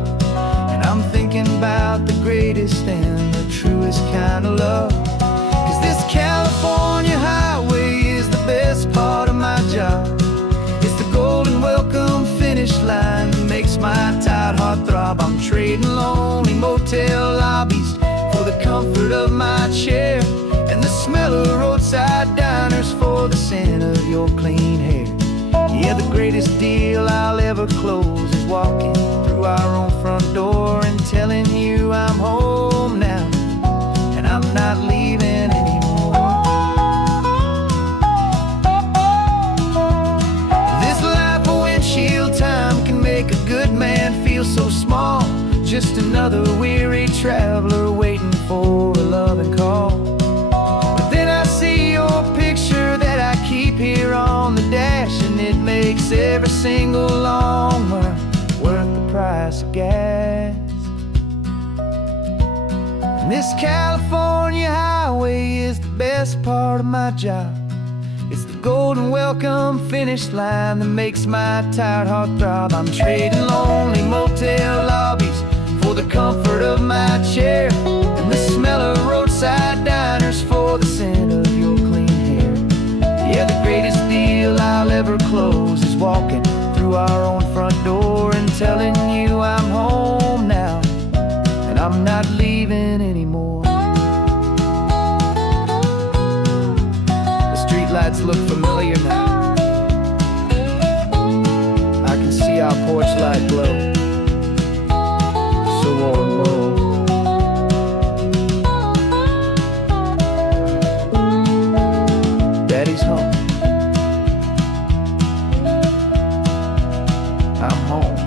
And I'm thinking about the greatest and the truest kind of love. 'Cause this California highway is the best part of my job. It's the golden welcome finish line that makes my tired heart throb. I'm trading lonely motel lobbies for the comfort of my chair, and the smell of roadside diners for the scent of your clean hair. Yeah, the greatest deal I'll ever close is walking through our own front door and telling you I'm home now, and I'm not leaving anymore. This life of windshield time can make a good man feel so small. Just another weary traveler waiting for a loving call. But then I see your picture that I keep here on the dash, and it makes every single long mile worth the price of gas. And this California highway is the best part of my job. It's the golden welcome finish line that makes my tired heart throb. I'm trading lonely motel lobbies for the comfort of my chair, and the smell of roadside diners for the scent of your clean hair. Yeah, the greatest deal I'll ever close is walking through our own front door and telling you I'm home now, and I'm not leaving anymore. The streetlights look familiar now. I can see our porch light glow, so warm, oh. Daddy's home. I'm home.